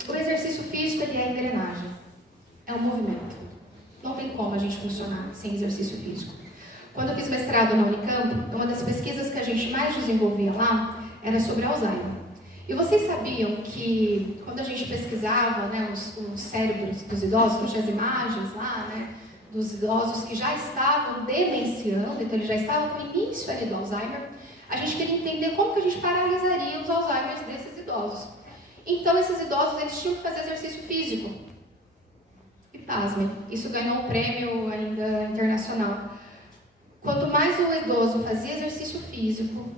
O exercício físico, ele é a engrenagem. É o movimento. Não tem como a gente funcionar sem exercício físico. Quando eu fiz mestrado na Unicamp, uma das pesquisas que a gente mais desenvolvia lá era sobre Alzheimer. E vocês sabiam que quando a gente pesquisava, né, os cérebros dos idosos, tinha as imagens lá, né, dos idosos que já estavam demenciando, então eles já estavam no início ali do Alzheimer, a gente queria entender como que a gente paralisaria os Alzheimers desses idosos. Então esses idosos, eles tinham que fazer exercício físico. E pasmem, isso ganhou um prêmio ainda internacional. Quanto mais o idoso fazia exercício físico,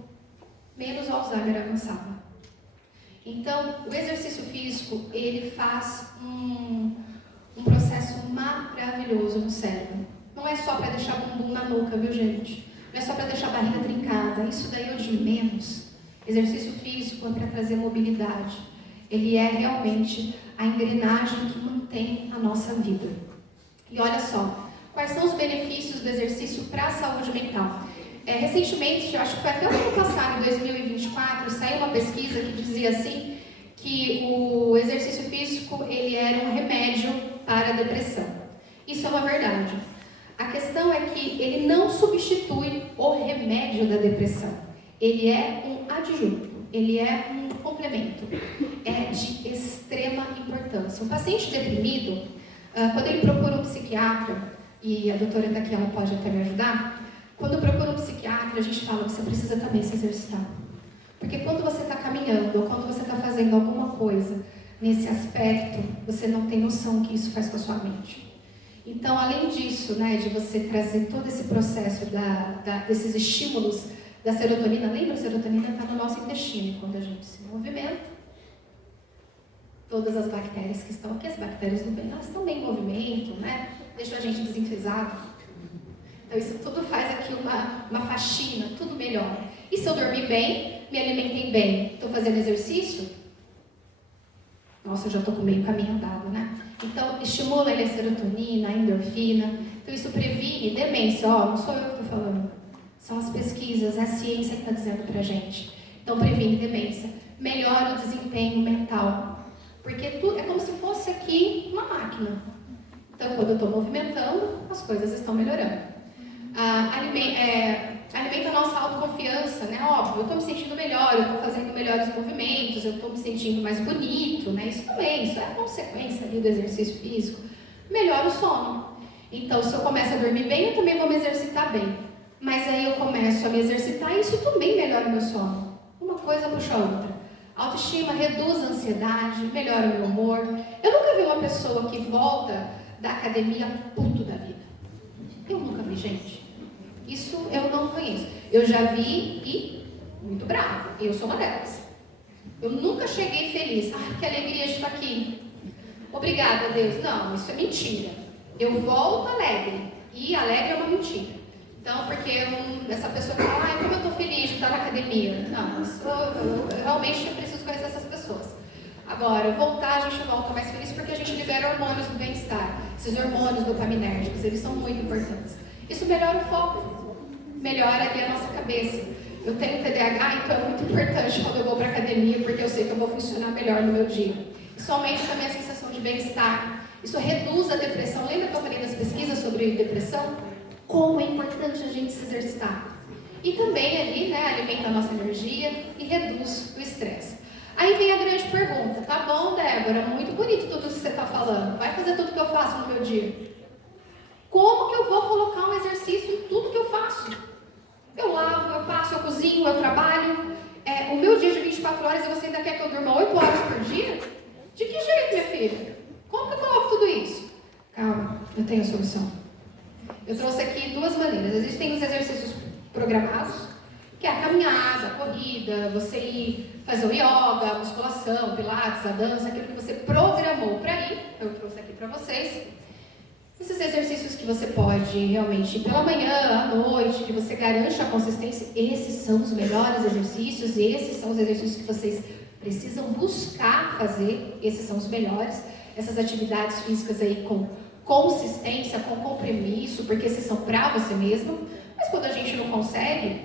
menos o Alzheimer avançava. Então, o exercício físico, ele faz um processo maravilhoso no cérebro. Não é só para deixar bumbum na nuca, viu, gente? Não é só para deixar a barriga trincada. Isso daí é o de menos. Exercício físico é para trazer mobilidade. Ele é realmente a engrenagem que mantém a nossa vida. E olha só, quais são os benefícios do exercício para a saúde mental? Recentemente, eu acho que foi até o ano passado, em 2024, saiu uma pesquisa que dizia assim, que o exercício físico, ele era um remédio para a depressão. Isso é uma verdade. A questão é que ele não substitui o remédio da depressão. Ele é um adjunto, ele é um complemento. É de extrema importância. Um paciente deprimido, quando ele procura um psiquiatra, e a doutora está aqui, ela pode até me ajudar, quando procura um psiquiatra, a gente fala que você precisa também se exercitar. Porque quando você está caminhando, ou quando você está fazendo alguma coisa nesse aspecto, você não tem noção do que isso faz com a sua mente. Então, além disso, né, de você trazer todo esse processo desses estímulos da serotonina, lembra? A serotonina está no nosso intestino, e quando a gente se movimenta, todas as bactérias que estão aqui, as bactérias do bem, elas estão bem em movimento, né? Deixam a gente desenfesado. Então, isso tudo faz aqui uma faxina, tudo melhor. E se eu dormir bem, me alimentei bem, estou fazendo exercício, nossa, eu já estou com meio caminho andado, né? Então, estimula a serotonina, a endorfina. Então, isso previne demência. Não sou eu que estou falando. São as pesquisas, é a ciência que está dizendo para a gente. Então, previne demência. Melhora o desempenho mental. Porque é como se fosse aqui uma máquina. Então, quando eu estou movimentando, as coisas estão melhorando. Alimenta a nossa autoconfiança, né? Óbvio, eu estou me sentindo melhor, eu estou fazendo melhores movimentos, eu estou me sentindo mais bonito, né? Isso também, isso é a consequência ali do exercício físico. Melhora o sono. Então, se eu começo a dormir bem, eu também vou me exercitar bem. Mas aí eu começo a me exercitar e isso também melhora o meu sono. Uma coisa puxa a outra. Autoestima reduz a ansiedade, melhora o meu humor. Eu nunca vi uma pessoa que volta da academia puto da vida. Eu nunca vi, gente. Isso eu não conheço. Eu já vi e muito bravo. Eu sou uma delas. Eu nunca cheguei feliz. Ai, que alegria de estar aqui. Obrigada, Deus. Não, isso é mentira. Eu volto alegre. E alegre é uma mentira. Então, porque essa pessoa fala, ai, como eu estou feliz de estar na academia. Não, eu realmente preciso conhecer essas pessoas. Agora, voltar, a gente volta mais feliz porque a gente libera hormônios do bem-estar. Esses hormônios dopaminérgicos, eles são muito importantes. Isso melhora o foco, melhora ali a nossa cabeça. Eu tenho TDAH, então é muito importante quando eu vou para a academia, porque eu sei que eu vou funcionar melhor no meu dia. Isso aumenta também a sensação de bem-estar. Isso reduz a depressão. Lembra que eu falei das pesquisas sobre depressão? Como é importante a gente se exercitar. E também ali, né, alimenta a nossa energia e reduz o estresse. Aí vem a grande pergunta, tá bom, Débora, muito bonito tudo que você está falando, vai fazer tudo que eu faço no meu dia. Como que eu vou colocar um exercício em tudo que eu faço? Eu lavo, eu passo, eu cozinho, eu trabalho. O meu dia de 24 horas e você ainda quer que eu durma 8 horas por dia? De que jeito, minha filha? Como que eu coloco tudo isso? Calma, eu tenho a solução. Eu trouxe aqui duas maneiras. Existem os exercícios programados, que é a caminhada, a corrida, você ir fazer o yoga, a musculação, pilates, a dança, aquilo que você programou para ir. Eu trouxe aqui para vocês. Esses exercícios que você pode realmente ir pela manhã, à noite, que você garante a consistência, esses são os melhores exercícios, esses são os exercícios que vocês precisam buscar fazer, esses são os melhores. Essas atividades físicas aí com consistência, com compromisso, porque esses são para você mesmo. Mas quando a gente não consegue,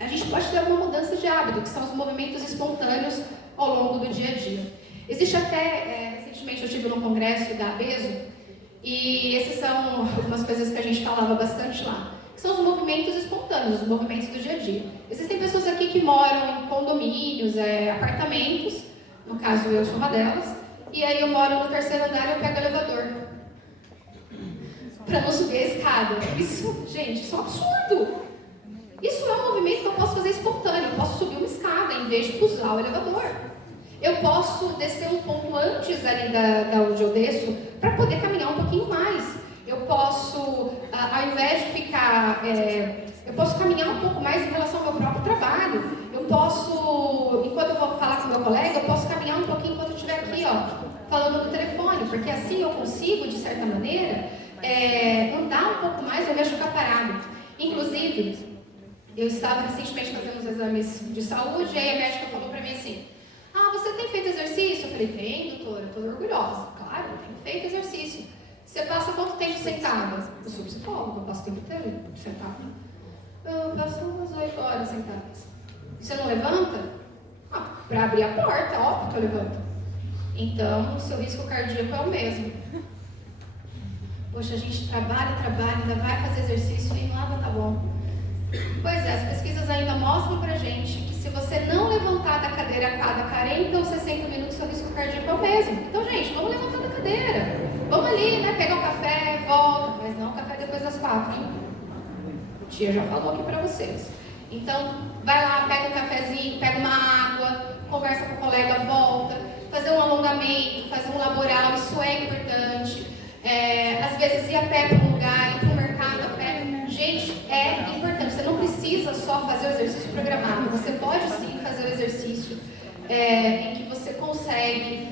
a gente pode ter uma mudança de hábito, que são os movimentos espontâneos ao longo do dia a dia. Existe até, recentemente eu estive num congresso da ABESO, e esses são algumas coisas que a gente falava bastante lá, que são os movimentos espontâneos, os movimentos do dia a dia. Existem pessoas aqui que moram em condomínios, apartamentos, no caso eu sou uma delas, e aí eu moro no terceiro andar e eu pego o elevador para não subir a escada. Isso, gente, isso é um absurdo. Isso é um movimento que eu posso fazer espontâneo. Eu posso subir uma escada em vez de usar o elevador. Eu posso descer um pouco antes ali da onde eu desço para poder caminhar um pouquinho mais. Eu posso, ao invés de ficar... eu posso caminhar um pouco mais em relação ao meu próprio trabalho. Eu posso, enquanto eu vou falar com meu colega, eu posso caminhar um pouquinho enquanto eu estiver aqui, falando no telefone. Porque assim eu consigo, de certa maneira, andar um pouco mais ao invés de ficar parado. Inclusive... eu estava recentemente fazendo uns exames de saúde e aí a médica falou para mim assim, você tem feito exercício? Eu falei, tenho, doutora, eu estou orgulhosa. Claro, eu tenho feito exercício. Você passa quanto tempo sentada? Eu sou psicóloga, eu passo o tempo inteiro sentada. Eu passo umas 8 horas sentadas. Você não levanta? Para abrir a porta, óbvio que eu levanto. Então, o seu risco cardíaco é o mesmo. Poxa, a gente trabalha, ainda vai fazer exercício e nada tá bom. Pois é, as pesquisas ainda mostram pra gente que se você não levantar da cadeira a cada 40 ou 60 minutos, seu risco cardíaco é o mesmo. Então, gente, vamos levantar da cadeira. Vamos ali, né, pegar um café, volta. Mas não café depois das 4, hein? O tia já falou aqui pra vocês. Então, vai lá, pega um cafezinho, pega uma água, conversa com o colega, volta. Fazer um alongamento, fazer um laboral, isso é importante. Às vezes ir a pé para um lugar, ir para o mercado a pé. Gente, é importante. Você não precisa só fazer o exercício programado. Você pode sim fazer o exercício em que você consegue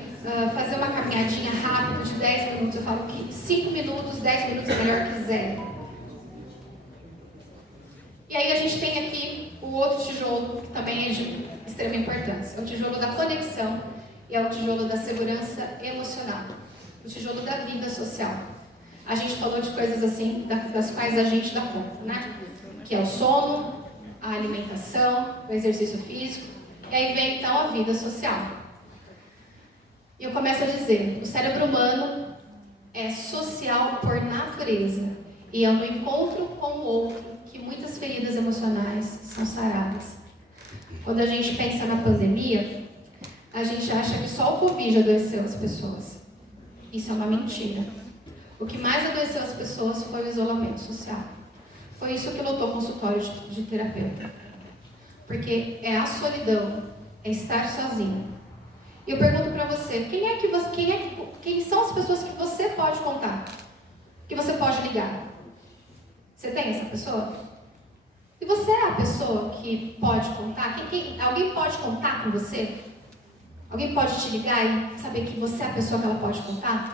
fazer uma caminhadinha rápida de 10 minutos. Eu falo que 5 minutos, 10 minutos é melhor que 0. E aí a gente tem aqui o outro tijolo, que também é de extrema importância. É o tijolo da conexão e é o tijolo da segurança emocional. O tijolo da vida social. A gente falou de coisas assim, das quais a gente dá conta, né? Que é o sono, a alimentação, o exercício físico, e aí vem então a vida social. E eu começo a dizer, o cérebro humano é social por natureza, e é no encontro com o outro que muitas feridas emocionais são saradas. Quando a gente pensa na pandemia, a gente acha que só o Covid adoeceu as pessoas. Isso é uma mentira. O que mais adoeceu as pessoas foi o isolamento social. Foi isso que lotou o consultório de terapeuta. Porque é a solidão, é estar sozinho. E eu pergunto para você, quem são as pessoas que você pode contar? Que você pode ligar? Você tem essa pessoa? E você é a pessoa que pode contar? Alguém pode contar com você? Alguém pode te ligar e saber que você é a pessoa que ela pode contar?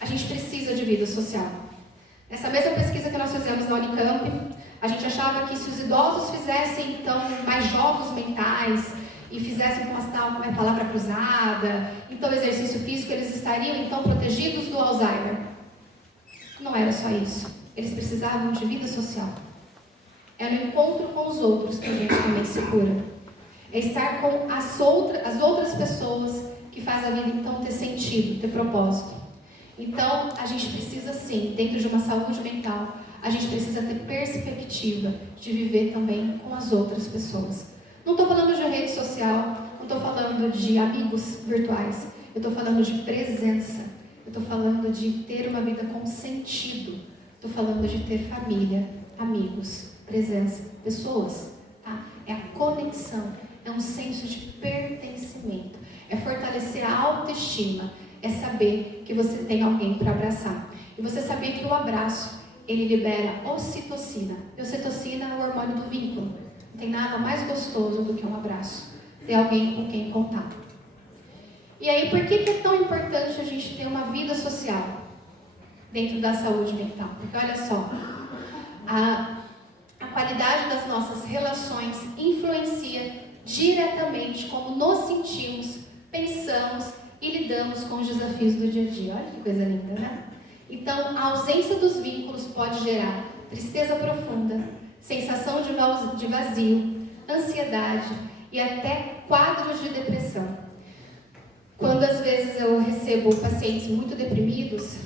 A gente precisa de vida social. Nessa mesma pesquisa que nós fizemos na Unicamp, a gente achava que se os idosos fizessem, então, mais jogos mentais e fizessem com a palavra cruzada, então exercício físico, eles estariam, então, protegidos do Alzheimer. Não era só isso. Eles precisavam de vida social. É no encontro com os outros que a gente também se cura. É estar com as outras pessoas que faz a vida, então, ter sentido, ter propósito. Então, a gente precisa sim, dentro de uma saúde mental, a gente precisa ter perspectiva de viver também com as outras pessoas. Não estou falando de rede social, não estou falando de amigos virtuais, eu estou falando de presença, eu estou falando de ter uma vida com sentido, estou falando de ter família, amigos, presença, pessoas, tá? É a conexão, é um senso de pertencimento, é fortalecer a autoestima, é saber que você tem alguém para abraçar. E você saber que o abraço, ele libera ocitocina. E ocitocina é o hormônio do vínculo. Não tem nada mais gostoso do que um abraço. Ter alguém com quem contar. E aí, por que é tão importante a gente ter uma vida social dentro da saúde mental? Porque olha só, a qualidade das nossas relações influencia diretamente como nos sentimos, pensamos e lidamos com os desafios do dia a dia. Olha que coisa linda, né? Então, a ausência dos vínculos pode gerar tristeza profunda, sensação de vazio, ansiedade e até quadros de depressão. Quando às vezes eu recebo pacientes muito deprimidos,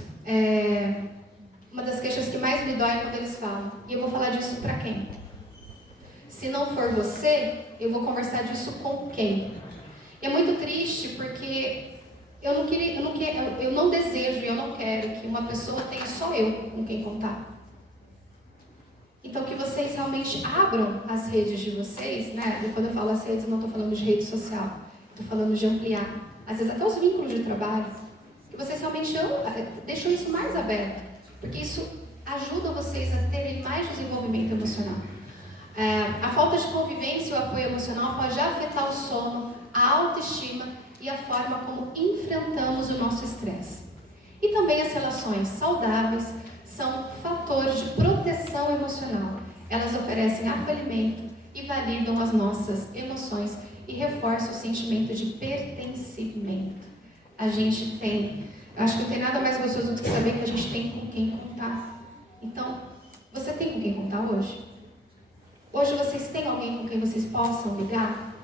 uma das queixas que mais me dói é quando eles falam, e eu vou falar disso para quem? Se não for você, eu vou conversar disso com quem? E é muito triste porque eu não desejo e eu não quero que uma pessoa tenha só eu com quem contar. Então, que vocês realmente abram as redes de vocês, né? E quando eu falo as redes, eu não estou falando de rede social, estou falando de ampliar, às vezes até os vínculos de trabalho, que vocês realmente deixam isso mais aberto, porque isso ajuda vocês a terem mais desenvolvimento emocional. A falta de convivência e o apoio emocional pode afetar o sono, a autoestima e a forma como enfrentamos o nosso estresse. E também as relações saudáveis são fatores de proteção emocional. Elas oferecem acolhimento e validam as nossas emoções e reforçam o sentimento de pertencimento. A gente tem, acho que não tem nada mais gostoso do que saber que a gente tem com quem contar. Então, você tem com quem contar hoje? Hoje vocês têm alguém com quem vocês possam ligar?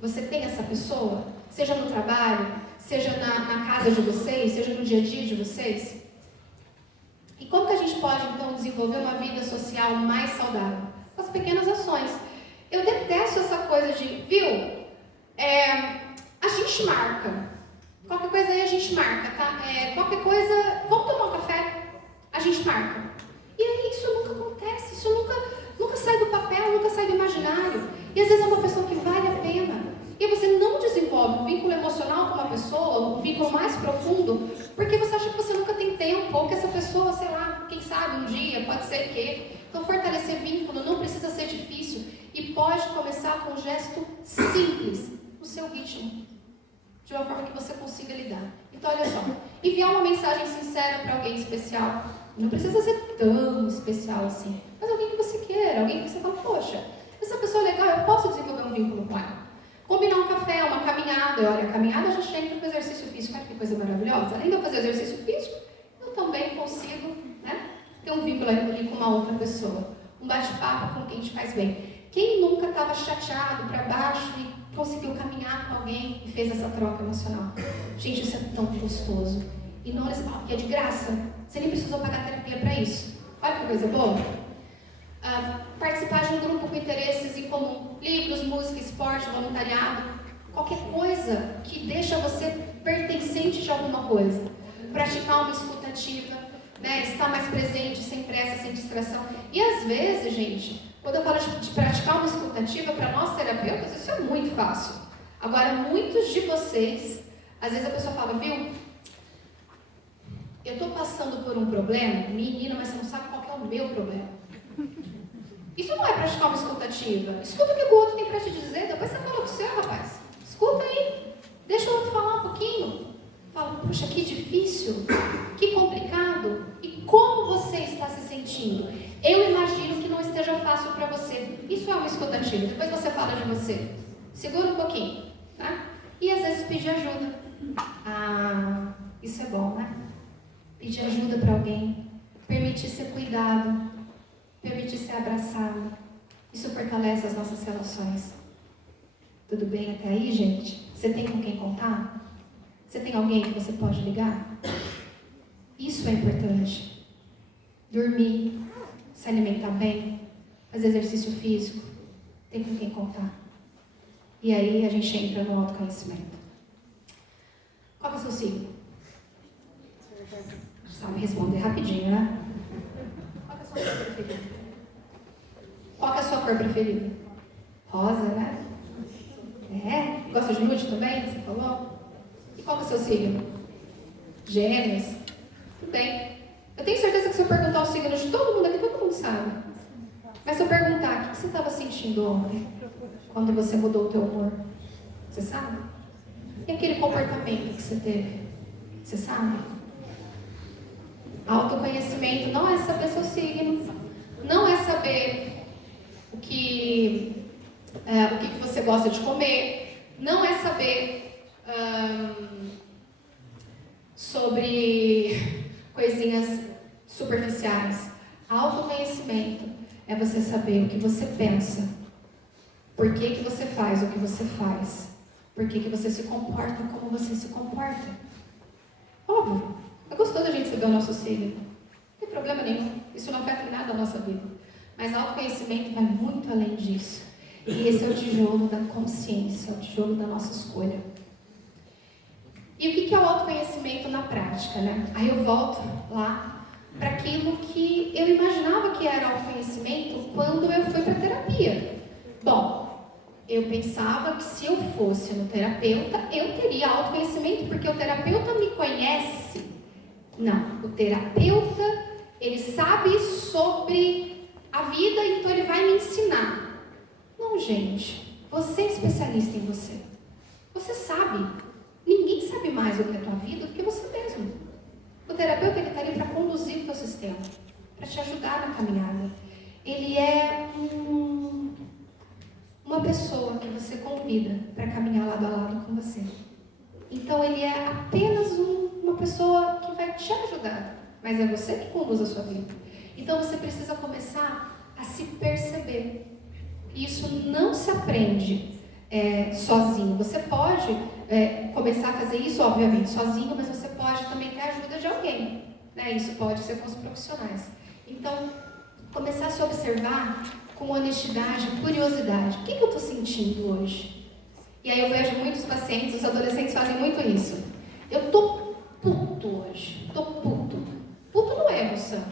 Você tem essa pessoa? Seja no trabalho, seja na casa de vocês, seja no dia a dia de vocês? E como que a gente pode, então, desenvolver uma vida social mais saudável? Com as pequenas ações. Eu detesto essa coisa de, viu? A gente marca. Qualquer coisa aí a gente marca, tá? Qualquer coisa, vamos tomar um café? A gente marca. E aí isso nunca acontece, isso nunca sai do papel, nunca sai do imaginário. E às vezes é uma pessoa que vale a pena. E você não desenvolve um vínculo emocional com uma pessoa, um vínculo mais profundo, porque você acha que você nunca tem tempo, ou que essa pessoa, sei lá, quem sabe um dia, pode ser que. Então, fortalecer vínculo não precisa ser difícil e pode começar com um gesto simples, no seu ritmo, de uma forma que você consiga lidar. Então, olha só, enviar uma mensagem sincera para alguém especial, não precisa ser tão especial assim, mas alguém que você queira, alguém que você fala, poxa, essa pessoa é legal, eu posso desenvolver um vínculo com ela. Combinar um café, uma caminhada. Olha, a caminhada já chega com exercício físico. Olha que coisa maravilhosa. Além de eu fazer exercício físico, eu também consigo, né, ter um vínculo ali com uma outra pessoa. Um bate-papo com quem te faz bem. Quem nunca estava chateado, para baixo e conseguiu caminhar com alguém e fez essa troca emocional? Gente, isso é tão gostoso. E não é de graça. Você nem precisou pagar terapia para isso. Olha que coisa boa. Participar de um grupo com interesses em comum, livros, música, esporte, voluntariado, qualquer coisa que deixa você pertencente de alguma coisa. Praticar uma escuta ativa, né? Estar mais presente, sem pressa, sem distração. E às vezes, gente, quando eu falo de praticar uma escuta ativa, para nós terapeutas, isso é muito fácil. Agora, muitos de vocês, às vezes a pessoa fala, viu, eu estou passando por um problema, menina, mas você não sabe qual que é o meu problema. Isso não é praticar uma escutativa. Escuta o que o outro tem para te dizer, depois você fala do seu, rapaz. Escuta aí. Deixa o outro falar um pouquinho. Fala, puxa, que difícil, que complicado. E como você está se sentindo? Eu imagino que não esteja fácil para você. Isso é uma escutativa. Depois você fala de você. Segura um pouquinho, tá? E às vezes pedir ajuda. Ah, isso é bom, né? Pedir ajuda para alguém. Permitir ser cuidado. Permitir ser abraçado. Isso fortalece as nossas relações. Tudo bem até aí, gente? Você tem com quem contar? Você tem alguém que você pode ligar? Isso é importante. Dormir, se alimentar bem, fazer exercício físico, tem com quem contar. E aí a gente entra no autoconhecimento. Qual que é o seu signo? Sabe responder rapidinho, né? Qual que é a sua cor preferida? Qual que é a sua cor preferida? Rosa, né? É? Gosta de nude também? Você falou? E qual que é o seu signo? Gêmeos? Tudo bem. Eu tenho certeza que se eu perguntar o signo de todo mundo aqui, todo mundo sabe. Mas se eu perguntar, o que você estava sentindo ontem? Quando você mudou o teu humor? Você sabe? E aquele comportamento que você teve? Você sabe? Autoconhecimento não é saber seu signo. Não é saber o que você gosta de comer. Não é saber sobre coisinhas superficiais. Autoconhecimento é você saber o que você pensa, por que você faz o que você faz, por que você se comporta como você se comporta. Óbvio, é gostoso a gente saber o nosso signo. Não tem problema nenhum, isso não afeta em nada a nossa vida. Mas autoconhecimento vai muito além disso. E esse é o tijolo da consciência, é o tijolo da nossa escolha. E o que é o autoconhecimento na prática, né? Aí eu volto lá para aquilo que eu imaginava que era autoconhecimento quando eu fui para a terapia. Bom, eu pensava que se eu fosse no terapeuta, eu teria autoconhecimento, porque o terapeuta me conhece. Não, o terapeuta, ele sabe sobre a vida, então ele vai me ensinar. Não, gente, você é especialista em você. Você sabe. Ninguém sabe mais o que é a tua vida do que você mesmo. O terapeuta está ali para conduzir o teu sistema, para te ajudar na caminhada. Ele é uma pessoa que você convida para caminhar lado a lado com você. Então ele é apenas uma pessoa que vai te ajudar, mas é você que conduz a sua vida. Então você precisa começar a se perceber. Isso não se aprende sozinho. Você pode começar a fazer isso, obviamente, sozinho, mas você pode também ter a ajuda de alguém, né? Isso pode ser com os profissionais. Então, começar a se observar com honestidade, curiosidade. O que eu estou sentindo hoje? E aí eu vejo muitos pacientes, os adolescentes fazem muito isso. Eu estou puto hoje, estou puto. Puto não é emoção.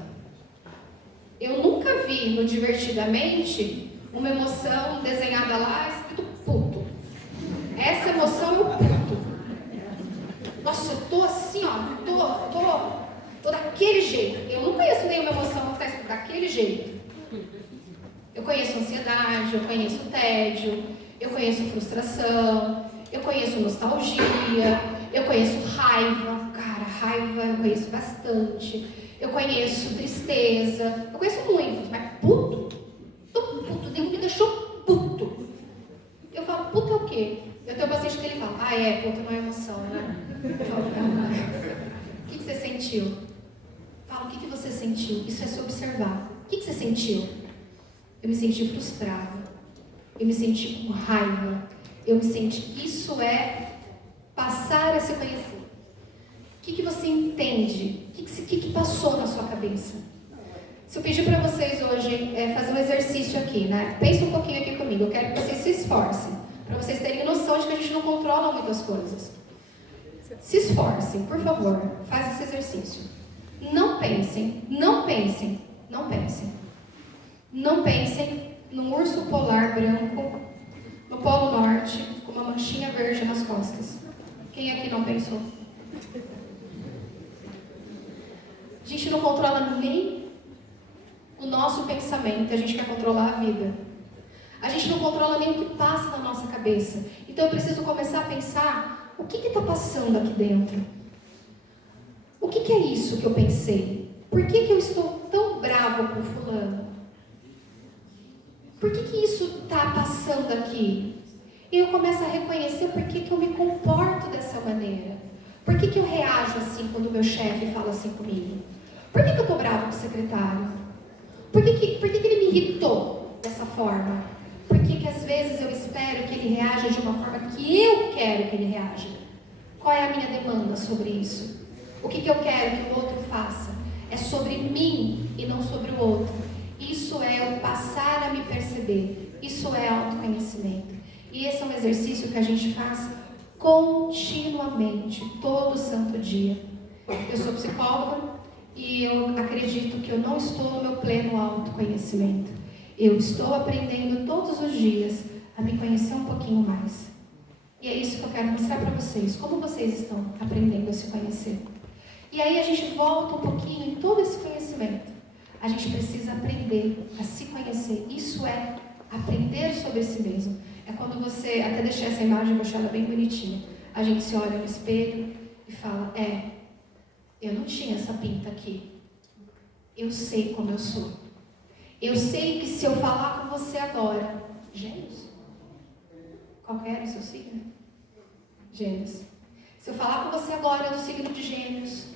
Eu nunca vi no Divertidamente uma emoção desenhada lá escrito puto. Essa emoção é o puto. Nossa, eu tô assim, ó, tô daquele jeito. Eu não conheço nenhuma emoção que está escrito daquele jeito. Eu conheço ansiedade, eu conheço tédio, eu conheço frustração, eu conheço nostalgia, eu conheço raiva. Cara, raiva eu conheço bastante. Eu conheço tristeza, eu conheço muitos, mas puto? Tô puto, Deus me deixou puto. Eu falo, puto é o quê? Eu tenho um paciente que ele fala, puto não é emoção, né? Eu falo, não. O que você sentiu? Fala, o que você sentiu? Isso é se observar. O que você sentiu? Eu me senti frustrada. Eu me senti com raiva. Eu me senti... Isso é passar a se conhecer. O que você entende? O que passou na sua cabeça? Se eu pedir para vocês hoje fazer um exercício aqui, né? Pensa um pouquinho aqui comigo. Eu quero que vocês se esforcem. Para vocês terem noção de que a gente não controla muitas coisas. Se esforcem, por favor. Faz esse exercício. Não pensem num urso polar branco no Polo Norte com uma manchinha verde nas costas. Quem aqui não pensou? A gente não controla nem o nosso pensamento, a gente quer controlar a vida. A gente não controla nem o que passa na nossa cabeça. Então eu preciso começar a pensar, o que está passando aqui dentro? O que é isso que eu pensei? Por que eu estou tão bravo com fulano? Por que isso está passando aqui? E eu começo a reconhecer por que eu me comporto dessa maneira. Por que eu reajo assim quando o meu chefe fala assim comigo? Por que eu estou bravo com o secretário? Por que ele me irritou dessa forma? Por que às vezes eu espero que ele reaja de uma forma que eu quero que ele reaja? Qual é a minha demanda sobre isso? O que eu quero que o outro faça? É sobre mim e não sobre o outro. Isso é eu passar a me perceber. Isso é autoconhecimento. E esse é um exercício que a gente faz continuamente, todo santo dia. Eu sou psicóloga e eu acredito que eu não estou no meu pleno autoconhecimento. Eu estou aprendendo todos os dias a me conhecer um pouquinho mais. E é isso que eu quero mostrar para vocês, como vocês estão aprendendo a se conhecer. E aí a gente volta um pouquinho em todo esse conhecimento. A gente precisa aprender a se conhecer. Isso é aprender sobre si mesmo. É quando você, até deixei essa imagem, eu achei ela bem bonitinha. A gente se olha no espelho e fala, eu não tinha essa pinta aqui. Eu sei como eu sou. Eu sei que se eu falar com você agora, Gêmeos? Qual que era o seu signo? Gêmeos. Se eu falar com você agora do signo de Gêmeos,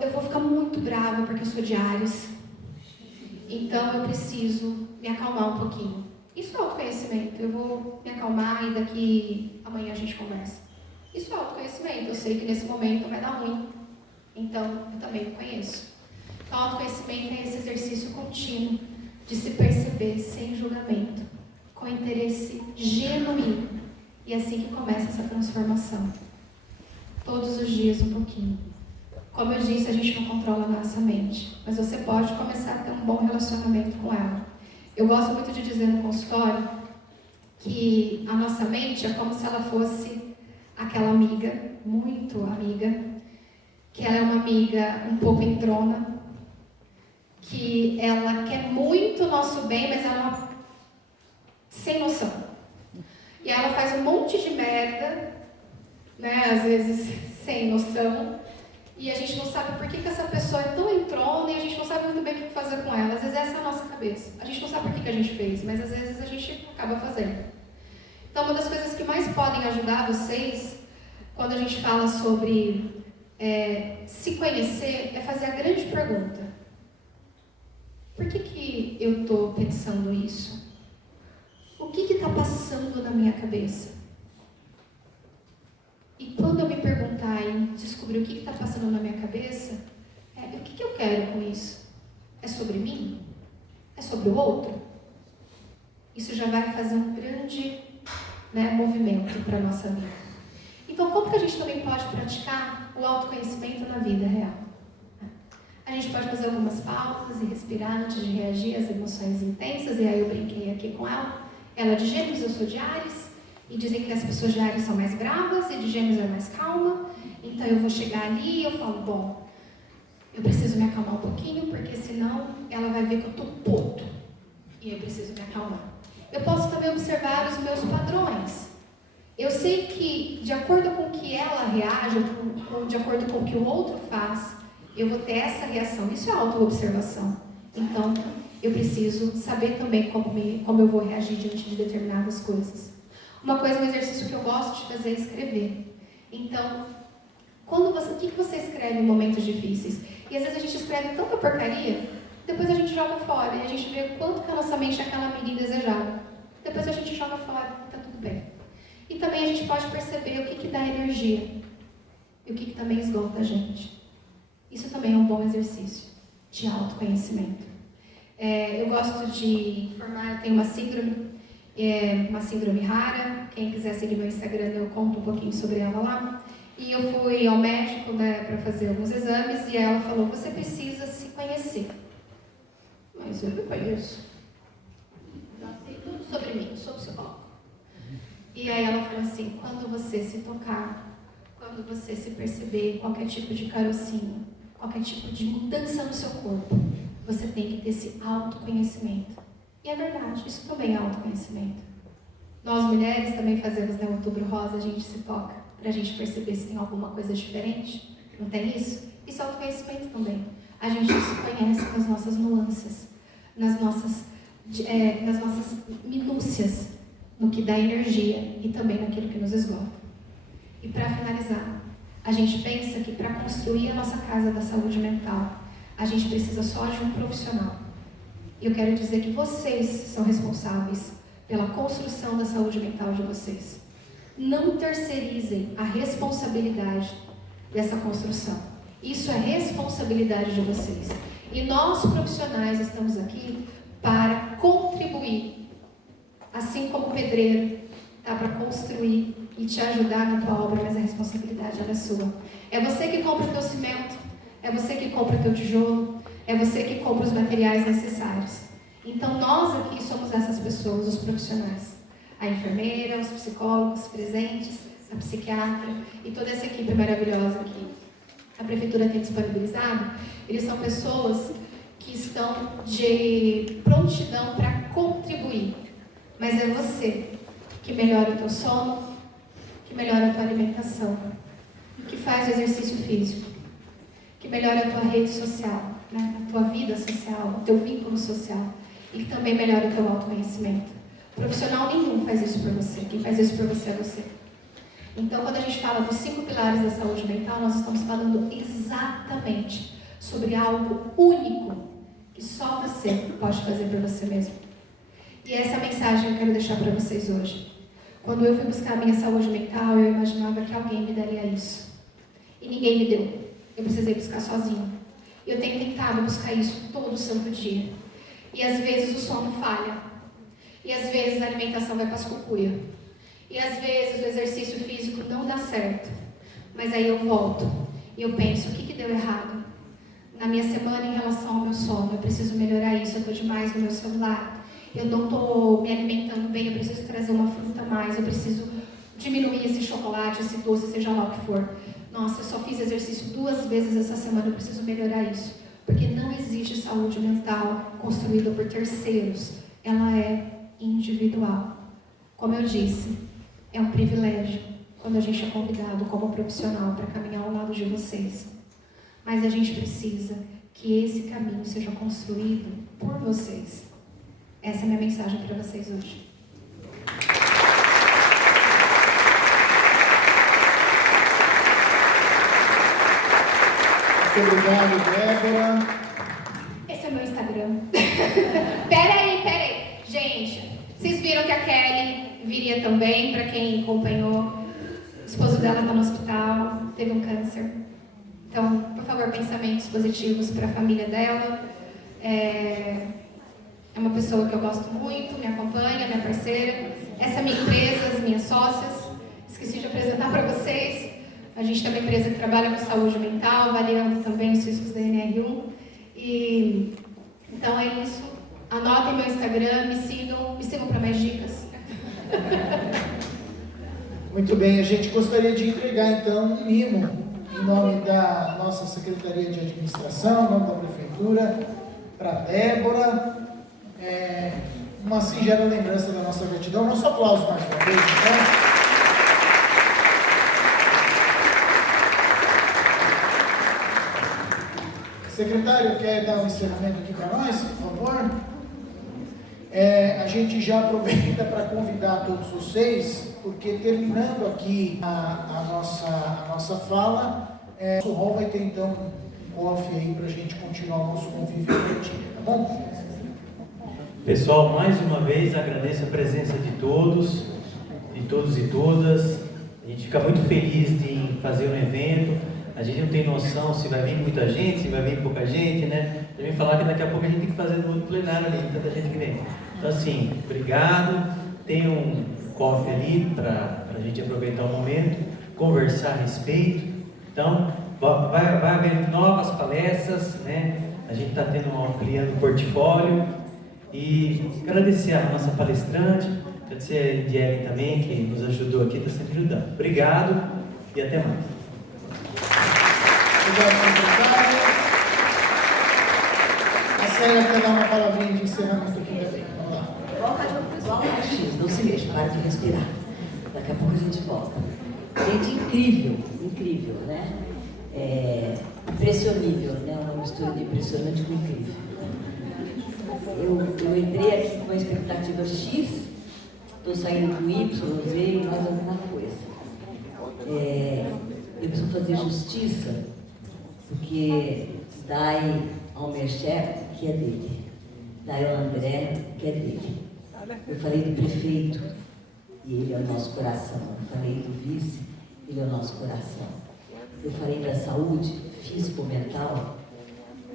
eu vou ficar muito brava porque eu sou de Áries. Então eu preciso me acalmar um pouquinho. Isso é autoconhecimento. Eu vou me acalmar e daqui amanhã a gente conversa. Isso é autoconhecimento. Eu sei que nesse momento vai dar ruim. Então eu também me conheço. Então autoconhecimento é esse exercício contínuo de se perceber sem julgamento, com interesse genuíno. E é assim que começa essa transformação. Todos os dias um pouquinho. Como eu disse, a gente não controla a nossa mente, mas você pode começar a ter um bom relacionamento com ela. Eu gosto muito de dizer no consultório que a nossa mente é como se ela fosse aquela amiga, muito amiga, que ela é uma amiga um pouco entrona, que ela quer muito o nosso bem, mas ela é uma sem noção. E ela faz um monte de merda, né, às vezes sem noção, e a gente não sabe por que essa pessoa é tão entrona e a gente não sabe muito bem o que fazer com ela. Às vezes essa é a nossa cabeça. A gente não sabe por que a gente fez, mas às vezes a gente acaba fazendo. Então, uma das coisas que mais podem ajudar vocês, quando a gente fala sobre se conhecer, é fazer a grande pergunta. Por que eu estou pensando isso? O que está passando na minha cabeça? E quando eu me perguntar e descobrir o que está passando na minha cabeça, o que eu quero com isso? É sobre mim? É sobre o outro? Isso já vai fazer um grande movimento para a nossa vida. Então, como que a gente também pode praticar o autoconhecimento na vida real? A gente pode fazer algumas pausas e respirar antes de reagir às emoções intensas, e aí eu brinquei aqui com ela. Ela é de Gêmeos, eu sou de Áries, e dizem que as pessoas de Áries são mais bravas e de Gêmeos é mais calma. Então eu vou chegar ali e eu falo, bom, eu preciso me acalmar um pouquinho, porque senão ela vai ver que eu estou puto. E eu preciso me acalmar. Eu posso também observar os meus padrões. Eu sei que, de acordo com o que ela reage, de acordo com o que o outro faz, eu vou ter essa reação. Isso é autoobservação. Então, eu preciso saber também como eu vou reagir diante de determinadas coisas. Uma coisa, um exercício que eu gosto de fazer é escrever. Então, o que você escreve em momentos difíceis? E às vezes a gente escreve tanta porcaria, depois a gente joga fora e a gente vê o quanto que a nossa mente é aquela amiga indesejada. Depois a gente joga fora e está tudo bem. E também a gente pode perceber o que dá energia e o que também esgota a gente. Isso também é um bom exercício de autoconhecimento. Eu gosto de informar, eu tenho uma síndrome rara. Quem quiser seguir meu Instagram, eu conto um pouquinho sobre ela lá. E eu fui ao médico para fazer alguns exames e ela falou, você precisa se conhecer. Mas eu me conheço. Já sei tudo sobre mim, eu sou psicóloga. E aí ela falou assim, quando você se tocar, quando você se perceber qualquer tipo de carocinho, qualquer tipo de mudança no seu corpo, você tem que ter esse autoconhecimento. E é verdade, isso também é autoconhecimento. Nós mulheres também fazemos, né, Outubro Rosa, a gente se toca para a gente perceber se tem alguma coisa diferente. Não tem isso? Isso é autoconhecimento também. A gente se conhece nas nossas nuances, nas nossas minúcias, no que dá energia e também naquilo que nos esgota. E para finalizar, a gente pensa que para construir a nossa casa da saúde mental, a gente precisa só de um profissional. E eu quero dizer que vocês são responsáveis pela construção da saúde mental de vocês. Não terceirizem a responsabilidade dessa construção. Isso é responsabilidade de vocês. E nós, profissionais, estamos aqui para contribuir, assim como o pedreiro está para construir e te ajudar na tua obra, mas a responsabilidade é sua. É você que compra o teu cimento, é você que compra o teu tijolo, é você que compra os materiais necessários. Então nós aqui somos essas pessoas, os profissionais. A enfermeira, os psicólogos presentes, a psiquiatra e toda essa equipe maravilhosa que a prefeitura tem disponibilizado. Eles são pessoas que estão de prontidão para contribuir. Mas é você que melhora o teu sono, que melhora a tua alimentação, que faz o exercício físico, que melhora a tua rede social, né? A tua vida social, o teu vínculo social, e que também melhora o teu autoconhecimento. Profissional nenhum faz isso por você, quem faz isso por você é você. Então, quando a gente fala dos 5 pilares da saúde mental, nós estamos falando exatamente sobre algo único que só você pode fazer por você mesmo. E essa é a mensagem que eu quero deixar para vocês hoje. Quando eu fui buscar a minha saúde mental, eu imaginava que alguém me daria isso. E ninguém me deu. Eu precisei buscar sozinho. Eu tenho tentado buscar isso todo santo dia. E às vezes o sono falha. E às vezes a alimentação vai para as cucuias. E às vezes o exercício físico não dá certo. Mas aí eu volto e eu penso, o que deu errado? Na minha semana em relação ao meu sono, eu preciso melhorar isso, eu estou demais no meu celular. Eu não estou me alimentando bem, eu preciso trazer uma fruta a mais, eu preciso diminuir esse chocolate, esse doce, seja lá o que for. Nossa, eu só fiz exercício 2 vezes essa semana, eu preciso melhorar isso. Porque não existe saúde mental construída por terceiros. Ela é individual. Como eu disse, é um privilégio quando a gente é convidado como profissional para caminhar ao lado de vocês. Mas a gente precisa que esse caminho seja construído por vocês. Essa é a minha mensagem para vocês hoje. Muito obrigado, Débora. Esse é o meu Instagram. Peraí. Gente, vocês viram que a Kelly viria também, para quem acompanhou. O esposo dela está no hospital, teve um câncer. Então, por favor, pensamentos positivos para a família dela. É uma pessoa que eu gosto muito, me acompanha, minha parceira. Essa é a minha empresa, as minhas sócias. Esqueci de apresentar para vocês. A gente tem uma empresa que trabalha com saúde mental, avaliando também os riscos da NR1. E então é isso. Anotem meu Instagram, me sigam para mais dicas. Muito bem, a gente gostaria de entregar então um mimo em nome da nossa Secretaria de Administração, em nome da Prefeitura, para a Débora. Uma singela lembrança da nossa gratidão. Nosso aplauso mais uma vez, então. Secretário, quer dar um encerramento aqui para nós, por favor? A gente já aproveita para convidar todos vocês, porque terminando aqui a nossa fala, o hall vai ter então um coffee aí para a gente continuar o nosso convívio coletivo, tá bom? Pessoal, mais uma vez agradeço a presença de todos e todas. A gente fica muito feliz de fazer um evento. A gente não tem noção se vai vir muita gente, se vai vir pouca gente, né? Eu vim falar que daqui a pouco a gente tem que fazer no outro plenário ali, tanta gente que vem. Então assim, obrigado. Tem um coffee ali para a gente aproveitar o momento, conversar a respeito. Então, vai haver novas palestras, né? A gente está ampliando o portfólio. E agradecer a nossa palestrante, agradecer a Ediele também, que nos ajudou aqui, está sempre ajudando. Obrigado e até mais. Obrigado, secretário. A Célia quer dar uma palavrinha de encerramento aqui também. Vamos lá. Igual a X, não se mexe, para de respirar. Daqui a pouco a gente volta. Gente, incrível, incrível, né? Impressionível, né? Uma mistura de impressionante com incrível. Eu entrei aqui com uma expectativa X, estou saindo com Y, Z e mais alguma coisa. Eu preciso fazer justiça, porque dai ao Merché, que é dele, dai ao André, que é dele. Eu falei do prefeito, e ele é o nosso coração. Eu falei do vice, ele é o nosso coração. Eu falei da saúde físico-mental,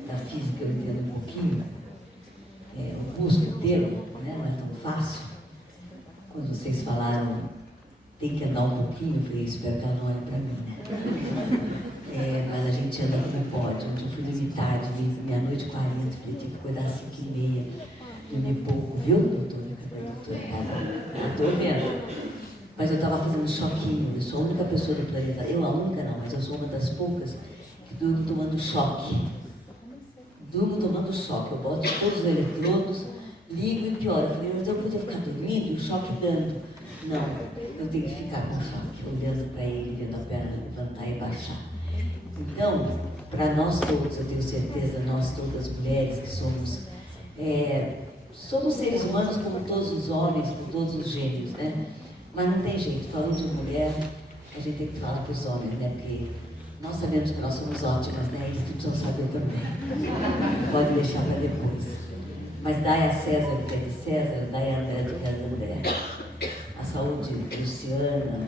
da física eu entendo um pouquinho, o custo inteiro, né? Não é tão fácil. Quando vocês falaram, tem que andar um pouquinho, eu falei, espero que ela não olhe para mim, né? Mas a gente anda como pode. Ontem eu fui dormir tarde, meia-noite e 40, falei, tem que acordar às 5h30, dormir pouco, viu, doutora? Eu estou vendo. Mas eu estava fazendo choquinho, eu sou a única pessoa do planeta, eu a única não, mas eu sou uma das poucas que durmo tomando choque. Durmo tomando choque, eu boto todos os eletrodos, ligo e piora. Eu falei, mas eu podia ficar dormindo e o choque dando. Não, eu tenho que ficar com choque, olhando para ele, vendo a perna levantar e baixar. Então, para nós todos, eu tenho certeza, nós todas mulheres que somos seres humanos como todos os homens, como todos os gêneros, né? Mas não tem jeito, falando de mulher, a gente tem que falar para os homens, né? Porque nós sabemos que nós somos ótimas, né? Eles precisam saber também. Pode deixar para depois. Mas dai a César o que é de César, dai a André o que é de André. A saúde, Luciana,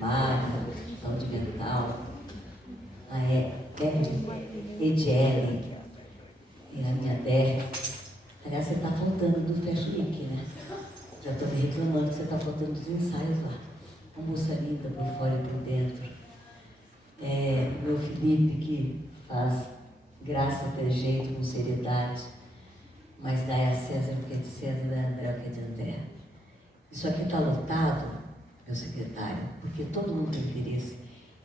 Marta, saúde mental, a Ediele, e a minha Dé. Aliás, você está faltando do Fecho Link, né? Já estou me reclamando que você está faltando dos ensaios lá. Uma moça linda por fora e por dentro. Meu Felipe, que faz graça, ter jeito, com seriedade, mas dá a César o que é de César, dá a André o que é de André. Isso aqui está lotado, meu secretário, porque todo mundo tem interesse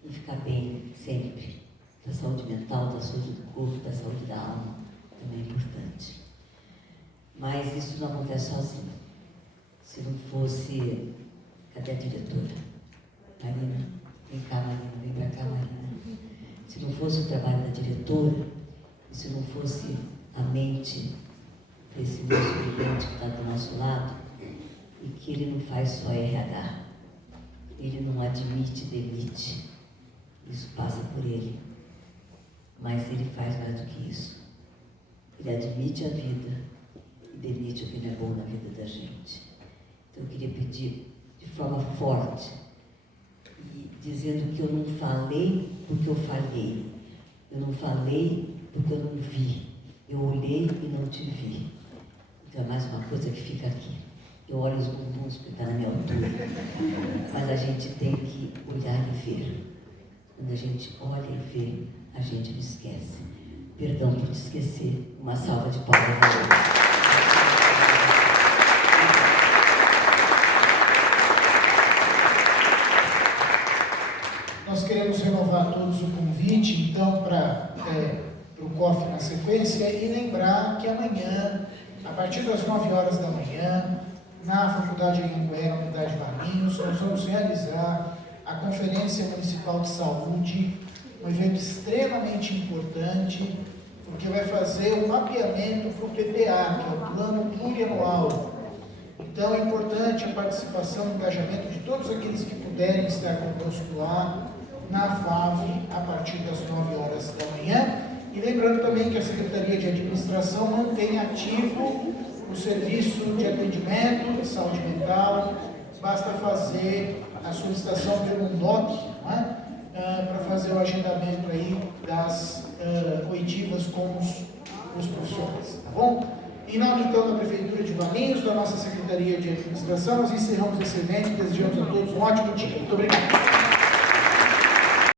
em ficar bem sempre. Da saúde mental, da saúde do corpo, da saúde da alma, também é importante. Mas isso não acontece sozinho. Se não fosse... Cadê a diretora? Marina, vem cá, Marina, vem pra cá, Marina. Se não fosse o trabalho da diretora, e se não fosse a mente desse moço brilhante que está do nosso lado, e que ele não faz só RH, ele não admite, demite. Isso passa por ele. Mas ele faz mais do que isso. Ele admite a vida e demite o que não é bom na vida da gente. Então eu queria pedir de forma forte, e dizendo que eu não falei porque eu falhei. Eu não falei porque eu não vi. Eu olhei e não te vi. Então é mais uma coisa que fica aqui. Eu olho os bumbuns porque está na minha altura. Mas a gente tem que olhar e ver. Quando a gente olha e vê, a gente não esquece. Perdão por te esquecer. Uma salva de palmas. Nós queremos renovar a todos o convite, então, para o COF na sequência, e lembrar que amanhã, a partir das 9 horas da manhã, na Faculdade Anhanguera, na Unidade Valinhos, nós vamos realizar a Conferência Municipal de Saúde, um evento extremamente importante, porque vai fazer o mapeamento para o PPA, que é o Plano Plurianual. Então é importante a participação, o engajamento de todos aqueles que puderem estar conosco lá na FAV a partir das 9 horas da manhã. E lembrando também que a Secretaria de Administração mantém ativo o serviço de atendimento de saúde mental. Basta fazer a solicitação pelo MUNDOC, para fazer o agendamento aí das oitivas com os profissionais, tá bom? Em nome, então, da Prefeitura de Valinhos, da nossa Secretaria de Administração, nós encerramos esse evento e desejamos a todos um ótimo dia. Muito obrigado.